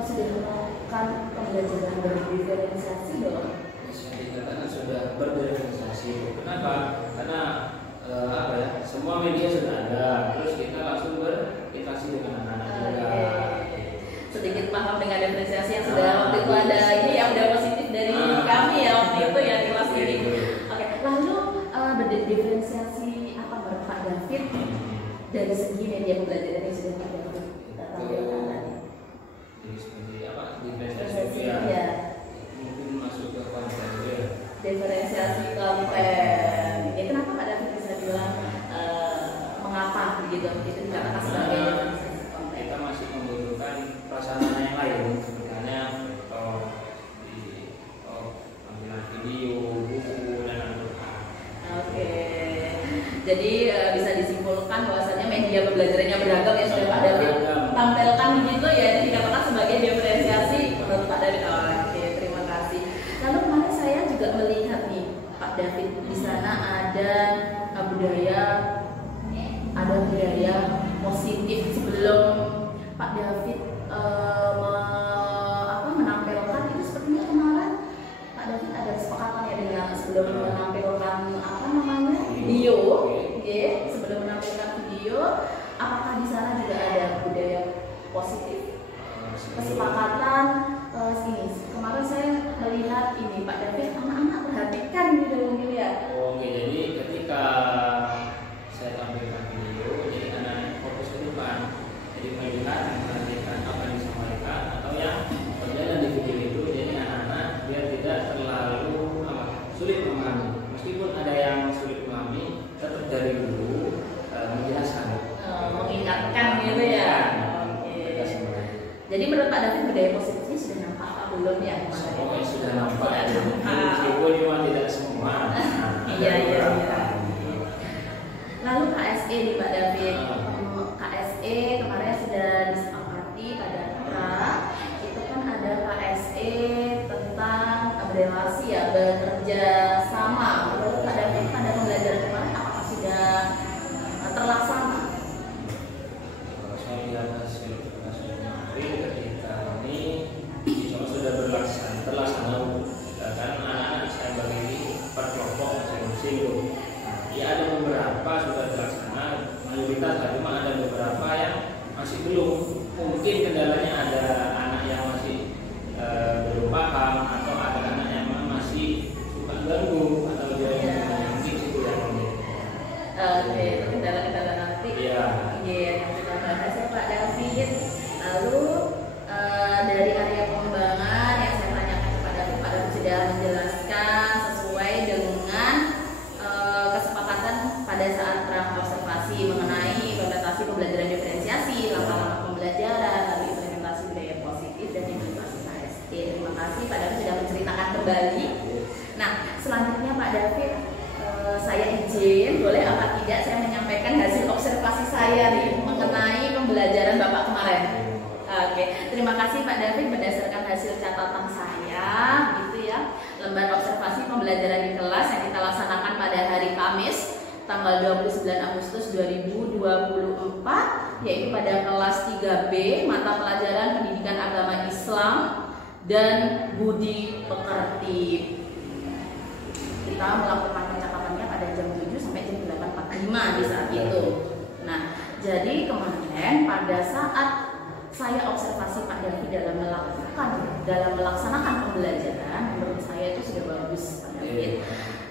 sudah melakukan pembelajaran berdiferensiasi dong? Bisa dikatakan sudah berdiferensiasi. Kenapa? Karena semua media sudah ada, terus kita langsung berinteraksi dengan anak-anak juga. Sedikit paham dengan diferensiasi yang sudah waktu itu ada ini yang udah positif dari kami ya waktu itu ya di kelas ini. Oke, lalu berdiferensiasi apa menurut Pak David dari segi media pembelajaran yang sudah Pak David tampilkan tadi? Jadi seperti apa? Diferensiasi Jadi bisa disimpulkan bahwasanya media pembelajaran yang beragam yang sudah Pak David tampilkan begitu ya, ini dikatakan sebagai diferensiasi menurut Pak David. Oke, terima kasih. Lalu kemarin saya juga melihat nih Pak David, di sana ada budaya positif. Sebelum Pak David menampilkan itu, sepertinya kemarin Pak David ada kesepakatan ya dengan sebelum menampilkan video, sebelum menampilkan video, apakah di sana juga ada budaya positif? Kesepakatan ini kemarin saya melihat ini Pak David, anak-anak perhatikan gitu mungkin ya. Jadi ketika saya tampilkan video, jadi anak-anak fokus ke depan, jadi melihat dan memperhatikan apa yang disampaikan atau yang berjalan di video itu. Jadi anak-anak biar tidak terlalu sulit memahami, meskipun ada yang sulit memahami, tetap dari dulu menjelaskan, mengingatkan gitu ya. Jadi menurut Pak David budaya positifnya sudah nampak apa belum ya? Semuanya sudah nampak. Meskipun cuma tidak semua. Iya. Lalu KSE nih Pak David, KSE kemarin sudah disepakati pada PRA, itu kan ada KSE tentang relasi ya, bekerja sama. Menurut Pak David pada pembelajaran kemarin apakah sudah terlaksana? Saya lihat hasil ketika ini sudah terlaksana, karena anak-anak saya bagi per kelompok masing-masing. Ya ada beberapa sudah terlaksana, mayoritas, cuma ada beberapa yang masih belum. Mungkin kendalanya ada anak yang masih belum paham, atau ada anak yang masih suka ganggu, atau dia yang mungkin itu yang Oke, kendala-kendala nanti. Iya. Kita bahas ya Pak David. Lalu dari area pengembangan yang saya tanyakan kepada Pak David sudah menjelaskan sesuai dengan kesepakatan pada saat observasi mengenai implementasi pembelajaran diferensiasi, langkah-langkah pembelajaran, lalu implementasi budaya positif dan implementasi KSE. Terima kasih Pak David sudah menceritakan kembali. Nah, selanjutnya Pak David, saya izin, boleh apa tidak saya menyampaikan hasil observasi saya nih mengenai pembelajaran Bapak kemarin. Oke, terima kasih Pak David, berdasarkan hasil catatan saya gitu ya, lembar observasi pembelajaran di kelas yang kita laksanakan pada hari Kamis tanggal 29 Agustus 2024, yaitu pada kelas 3B mata pelajaran Pendidikan Agama Islam dan Budi Pekerti. Kita melakukan percakapannya pada jam 7 sampai jam 8.45 di saat itu. Nah, jadi kemarin pada saat saya observasi Pak David dalam melaksanakan pembelajaran, menurut saya itu sudah bagus Pak David.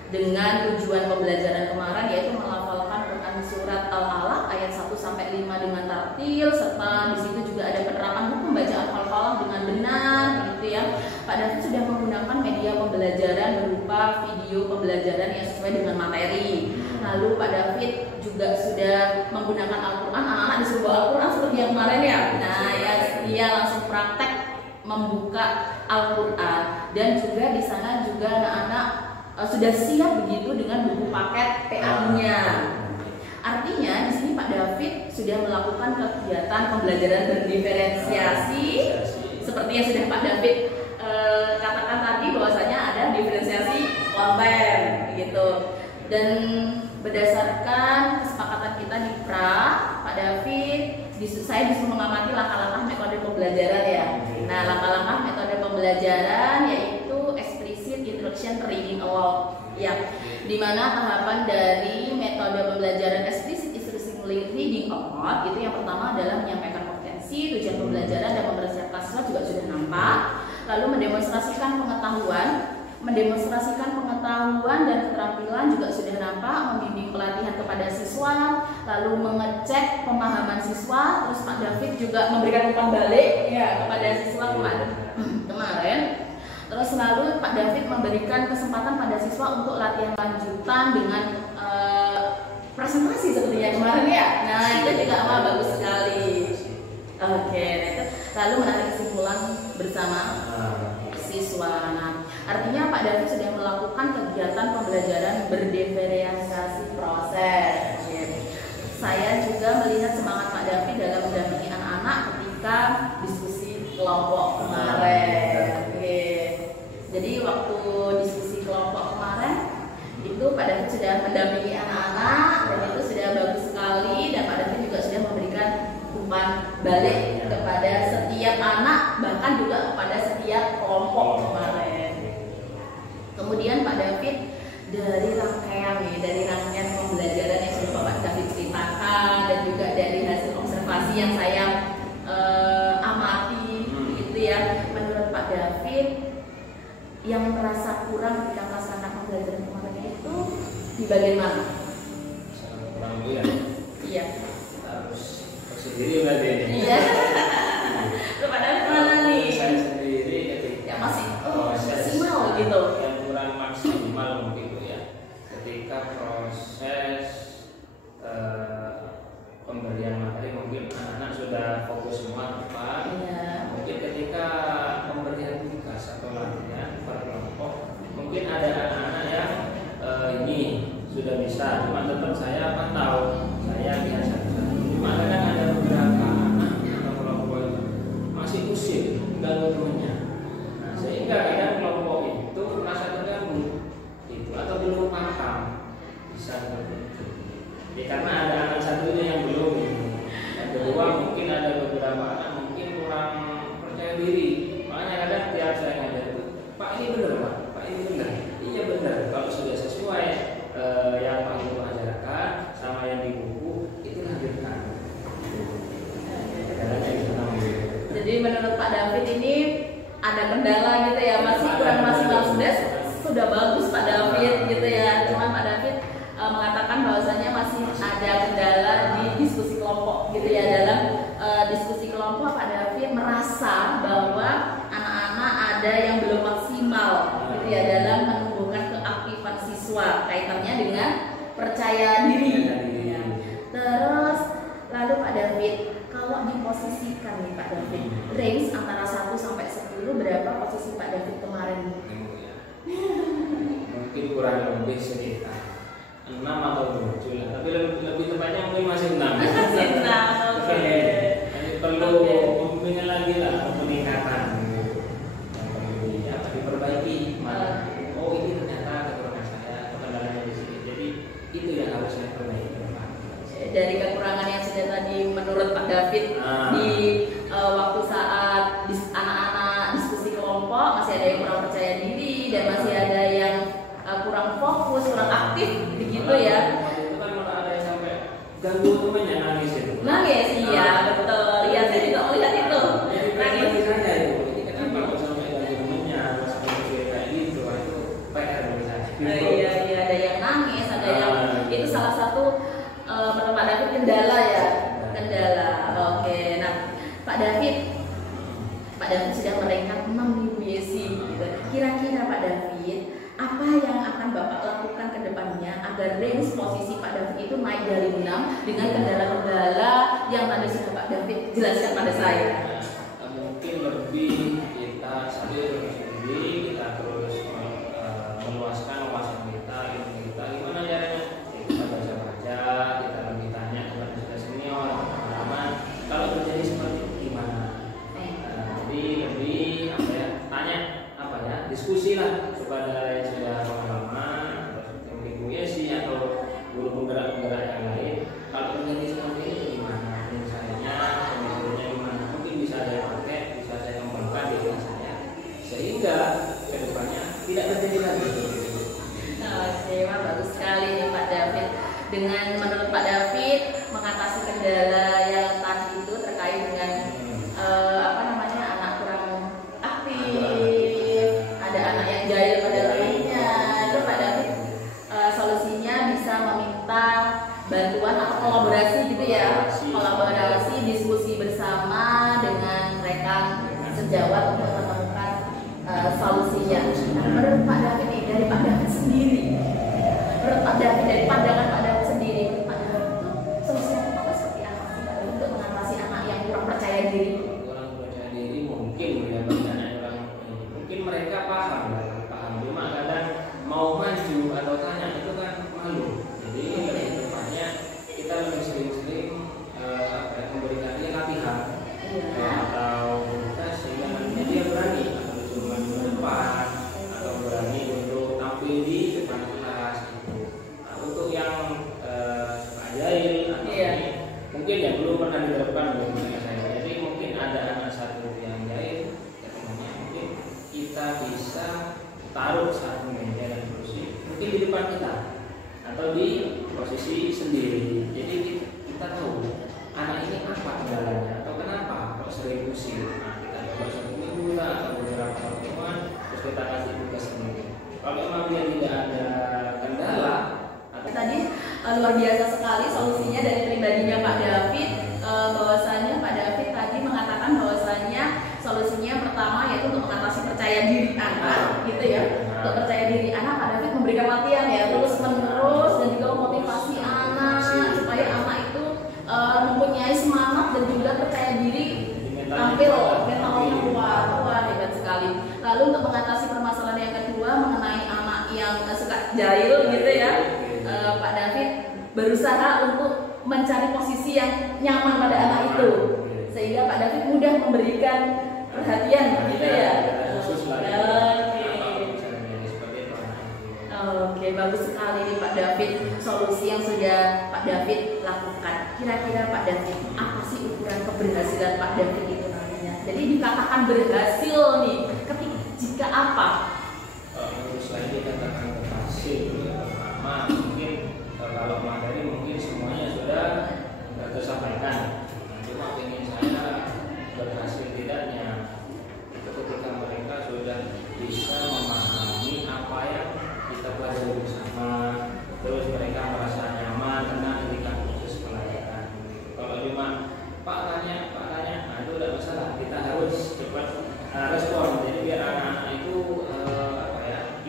Dengan tujuan pembelajaran kemarin yaitu melafalkan Quran surat Al-Alaq ayat 1 sampai 5 dengan tartil, serta di situ juga ada penerapan hukum bacaan Al-Falaq dengan benar gitu ya. Pak David sudah menggunakan media pembelajaran berupa video pembelajaran yang sesuai dengan materi. Lalu Pak David juga sudah menggunakan Al-Quran, anak-anak disuruh bawa Al-Quran seperti yang kemarin ya. Nah, ya dia langsung praktek membuka Al-Quran, dan juga di sana juga anak-anak sudah siap begitu dengan buku paket PA-nya. Artinya di sini Pak David sudah melakukan kegiatan pembelajaran berdiferensiasi seperti yang sudah Pak David katakan tadi, bahwasanya ada diferensiasi konten gitu. Dan berdasarkan kesepakatan kita di PRA, Pak David, saya disuruh mengamati langkah-langkah metode pembelajaran ya. Nah, langkah-langkah metode pembelajaran yaitu explicit instruction reading aloud ya, dimana tahapan dari metode pembelajaran explicit instruction reading aloud itu yang pertama adalah menyampaikan potensi, tujuan pembelajaran dan mempersiapkan siswa juga sudah nampak. Lalu mendemonstrasikan pengetahuan dan keterampilan juga sudah nampak, membimbing pelatihan kepada siswa, lalu mengecek pemahaman siswa. Terus Pak David juga memberikan umpan balik ya kepada siswa kemarin. Terus lalu Pak David memberikan kesempatan pada siswa untuk latihan lanjutan dengan presentasi sepertinya kemarin ya. Nah, itu juga bagus sekali. Oke, nah itu lalu menarik kesimpulan bersama siswa. Nah, artinya Pak Pak David sudah melakukan kegiatan pembelajaran berdiferensiasi proses. Saya juga melihat semangat Pak David dalam mendampingi anak-anak ketika diskusi kelompok kemarin. Oke. Jadi waktu diskusi kelompok kemarin itu Pak David sudah mendampingi anak-anak dan itu sudah bagus sekali, dan Pak David juga sudah memberikan umpan balik kepada setiap anak, bahkan juga kepada setiap kelompok kemarin. Kemudian Pak David dari rangkaian pembelajaran yang sudah Pak David ceritakan dan juga dari hasil observasi yang saya amati gitu ya, menurut Pak David yang merasa kurang ketika melaksanakan pembelajaran kemarin itu di bagian mana? Kurang dulu ya. Iya. Harus sendiri berarti. Iya. Lu Pak David mana nih? Saya sendiri ketika Ya masih proses maksimal gitu. yang kurang maksimal mungkin ya. Ketika proses pemberian materi mungkin anak-anak sudah fokus semua tepat. Iya. Mungkin ketika pemberian tugas atau latihan per kelompok mungkin ada anak-anak yang ini sudah bisa, cuma tetap saya pantau, saya biasa. Cuma kadang ada beberapa anak atau kelompok itu masih usil ganggu temannya. Nah, sehingga kadang kelompok itu merasa terganggu itu atau belum paham, bisa seperti itu. Ya, karena ada anak satunya yang belum. Yang kedua mungkin ada beberapa anak mungkin kurang percaya diri. Makanya kadang tiap saya ngajar itu, Pak ini benar Pak, Pak ini benar. Iya benar. Kalau sudah sesuai yang Pak Ibu ajarkan sama yang di buku itu lanjutkan. Jadi menurut Pak David ini ada kendala gitu ya, masih kurang maksimal. Sudah bagus Pak David gitu ya. Cuman Pak David mengatakan bahwasanya masih ada kendala di diskusi kelompok gitu ya. Dalam diskusi kelompok Pak David merasa bahwa anak-anak ada yang belum maksimal gitu ya dalam menumbuhkan keaktifan siswa kaitannya dengan percaya diri. Ya. Terus lalu Pak David, kalau diposisikan nih Pak David, range antara 1 sampai 10 berapa posisi Pak David kemarin? Mungkin kurang lebih sekitar 6 atau 7 lah, tapi lebih tepatnya mungkin masih 6. Masih 6, oke. Jadi perlu pembimbingan lagi lah, peningkatan gitu. Yang perlu diperbaiki. Oh ini ternyata kekurangan saya, kendalanya di sini. Jadi itu yang harus saya perbaiki. Dari kekurangan yang sudah tadi menurut Pak David di waktu saat anak-anak diskusi kelompok masih ada yang kurang percaya diri dan masih ada yang kurang fokus, kurang aktif begitu ya. Itu kan malah ada yang sampai ganggu temannya nangis itu. Nangis, iya betul. Iya saya juga melihat itu. Nangis. Saja itu. Ini kenapa kok sampai ganggu temannya, sampai kayak gitu? Itu PR bagi saya. Iya ada yang nangis, ada yang itu salah satu menurut Pak David kendala ya. Kendala. Oke. Nah, Pak David sudah merengkat 6.000 yesi. Kira-kira Pak David, apa yang akan Bapak lakukan ke depannya agar range posisi Pak David itu naik dari 6 dengan kendala-kendala yang tadi sudah Pak David jelaskan pada saya? Mungkin lebih kita sambil sendiri kita terus meluaskan wawasan kita, ilmu kita, gimana caranya? Kita baca-baca, kita lebih tanya kepada sudah senior, pengalaman. Kalau terjadi seperti itu gimana? Jadi lebih tanya diskusi lah kepada yang sudah pengalaman, yang mungkin sih atau guru penggerak-penggerak yang lain. Kalau terjadi seperti itu gimana? Misalnya, kondisinya gimana? Mungkin bisa saya pakai, bisa saya kembangkan di kelas saya, sehingga kedepannya tidak terjadi lagi. Oke, bagus sekali nih Pak David. Dengan menurut Pak David mengatasi kendala yang tadi itu terkait dengan anak kurang aktif, ada anak yang jahil pada lainnya, itu Pak David solusinya bisa meminta bantuan atau kolaborasi gitu ya, kolaborasi diskusi bersama dengan rekan sejawat untuk menemukan solusinya. Menurut Pak David nih, dari Pak David sendiri, menurut Pak David dari pandangan Pak David sendiri, Pak David itu solusinya apa seperti apa sih Pak David untuk mengatasi anak yang kurang percaya diri? Kurang percaya diri mungkin ya banyak orang mungkin mereka paham, cuma kita bisa taruh satu meja dan kursi mungkin di depan kita atau di posisi sendiri. Jadi kita tahu anak ini apa kendalanya atau kenapa kok sering pusing. Nah, kita coba satu minggu lah atau beberapa pertemuan, terus kita kasih tugas sendiri. Kalau memang dia tidak ada kendala tadi luar biasa sekali solusinya dari pribadinya Pak David, bahwasanya Pak David tadi mengatakan bahwasanya solusinya pertama yaitu untuk mengatasi percaya diri anak gitu ya. Untuk percaya diri anak Pak David memberikan latihan ya terus menerus dan juga motivasi anak supaya anak itu mempunyai semangat dan juga percaya diri, tampil mentalnya kuat. Wah, hebat sekali. Lalu untuk mengatasi permasalahan yang kedua mengenai anak yang suka jahil gitu ya, Pak David berusaha untuk mencari posisi yang nyaman pada anak itu sehingga Pak David mudah memberikan perhatian gitu ya. Oke, bagus sekali nih Pak David solusi yang sudah Pak David lakukan. Kira-kira Pak David apa sih ukuran keberhasilan Pak David itu nantinya? Jadi dikatakan berhasil nih jika apa? Menurut saya dikatakan berhasil pertama mungkin kalau materi mungkin semuanya sudah tersampaikan. Cuma ingin saya berhasil tidaknya itu ketika mereka sudah bisa memahami apa yang kita pelajari bersama, terus mereka merasa nyaman tenang ketika proses pelajaran. Kalau cuma Pak tanya, nah itu tidak masalah. Kita harus cepat respon. Jadi biar anak-anak itu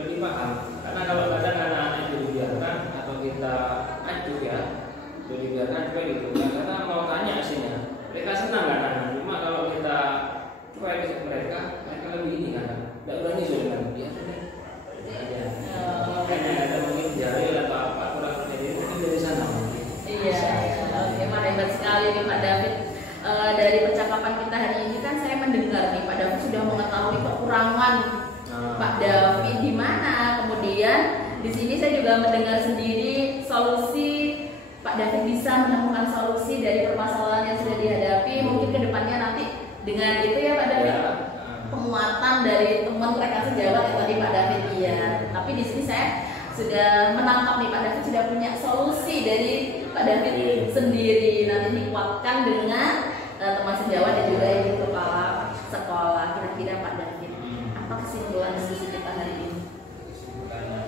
lebih paham. Karena kalau kadang anak-anak itu dibiarkan atau kita acuh ya, itu dibiarkan juga gitu. Karena mau tanya aslinya, mereka senang kan. Cuma kalau kita cuek mereka lebih ini kan, tidak berani sudah dia sudah. Makanya ada mungkin jahil atau apa kurang percaya mungkin dari sana. Iya, oke, hebat sekali nih Pak David. Dari percakapan kita hari ini kan saya mendengar nih Pak David sudah mengetahui kekurangan Pak David di mana. Kemudian di sini saya juga mendengar sendiri solusi Pak David bisa menemukan solusi dari permasalahan yang sudah dihadapi. Mungkin kedepannya nanti dengan itu ya Pak David, penguatan dari teman mereka sejawat yang tadi Pak David iya. Tapi di sini saya sudah menangkap nih Pak David sudah punya solusi dari Pak David sendiri, nanti dikuatkan dengan teman sejawat dan juga ibu kepala sekolah. Kira-kira Pak David apa kesimpulan diskusi kita hari ini? Kesimpulannya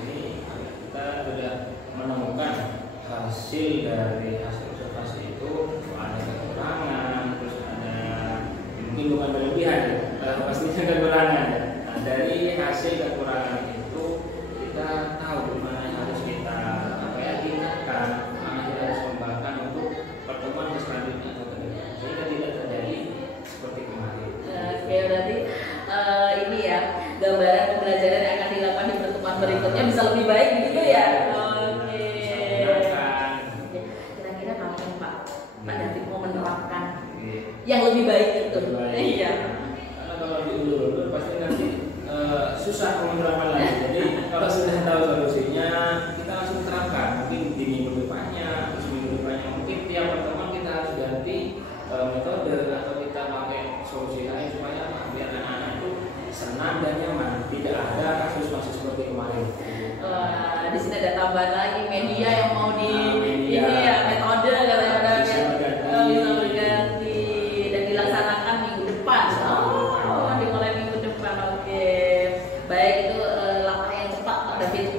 ini kita sudah menemukan hasil dari hasil observasi itu ada kekurangan, terus ada mungkin bukan berlebihan, pastinya kekurangan. Nah, dari hasil kekurangan itu kita tahu mana yang harus kita tingkatkan, mana yang harus kembangkan untuk pertemuan selanjutnya atau ke depan sehingga tidak terjadi seperti kemarin. Oke, berarti ini ya gambaran pembelajaran yang akan dilakukan di pertemuan berikutnya bisa lebih baik begitu ya. Oke. Kira-kira kapan Pak David mau menerapkan yang lebih baik itu? Iya. Karena kalau diulur-ulur pasti nanti susah penerapan lagi. Jadi kalau sudah tahu solusinya kita langsung terapkan. Mungkin di minggu depannya, terus minggu depannya mungkin tiap pertemuan kita harus ganti metode atau kita pakai solusi lain supaya biar anak-anak itu senang dan nyaman. Tidak ada kasus seperti kemarin. Wah, di sini ada tambahan lagi media yang mau ini ya metode katanya bisa berganti dan dilaksanakan minggu depan. Dimulai minggu depan. Oke. Baik, itu langkah yang cepat Pak David.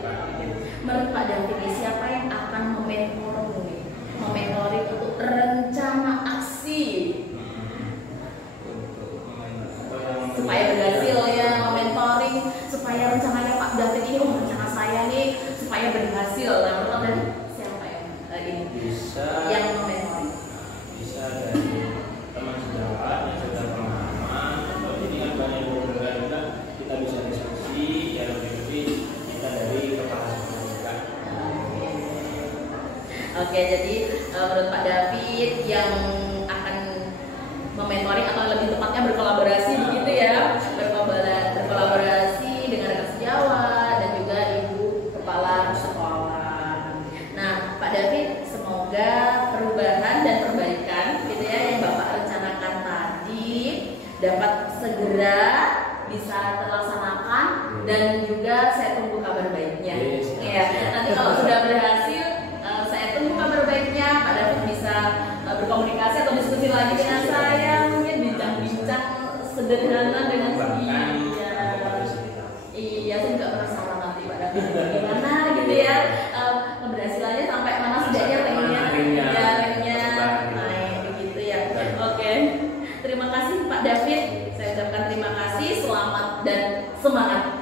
Menurut Pak David, siapa yang akan mementori untuk rencana aksi supaya berhasil ya, mementoring supaya rencananya Pak David ini rencana saya nih supaya berhasil. Nah, menurut Pak David siapa yang ini yang mementoring? Bisa dari teman sejawat yang sudah pengalaman. Kalau ini kan banyak juga kita bisa diskusi yang lebih kita dari kepala sekolah. Oke, jadi menurut Pak David yang akan mementoring atau lebih tepatnya berkolaborasi begitu ya, berkolaborasi dengan rekan sejawat dan juga ibu kepala sekolah. Nah, Pak David, semoga perubahan dan perbaikan gitu ya yang Bapak rencanakan tadi dapat segera bisa terlaksanakan dan juga saya tunggu kabar baiknya. Ya, nanti kalau sudah berhasil, saya tunggu kabar baiknya. Pak David bisa berkomunikasi atau diskusi lagi dengan saya, mungkin bincang-bincang sederhana dengan iya, saya juga penasaran nanti Pak David gimana gitu ya, keberhasilannya sampai mana setidaknya pengennya jalannya naik begitu ya. Oke, terima kasih Pak David, saya ucapkan terima kasih, selamat dan semangat.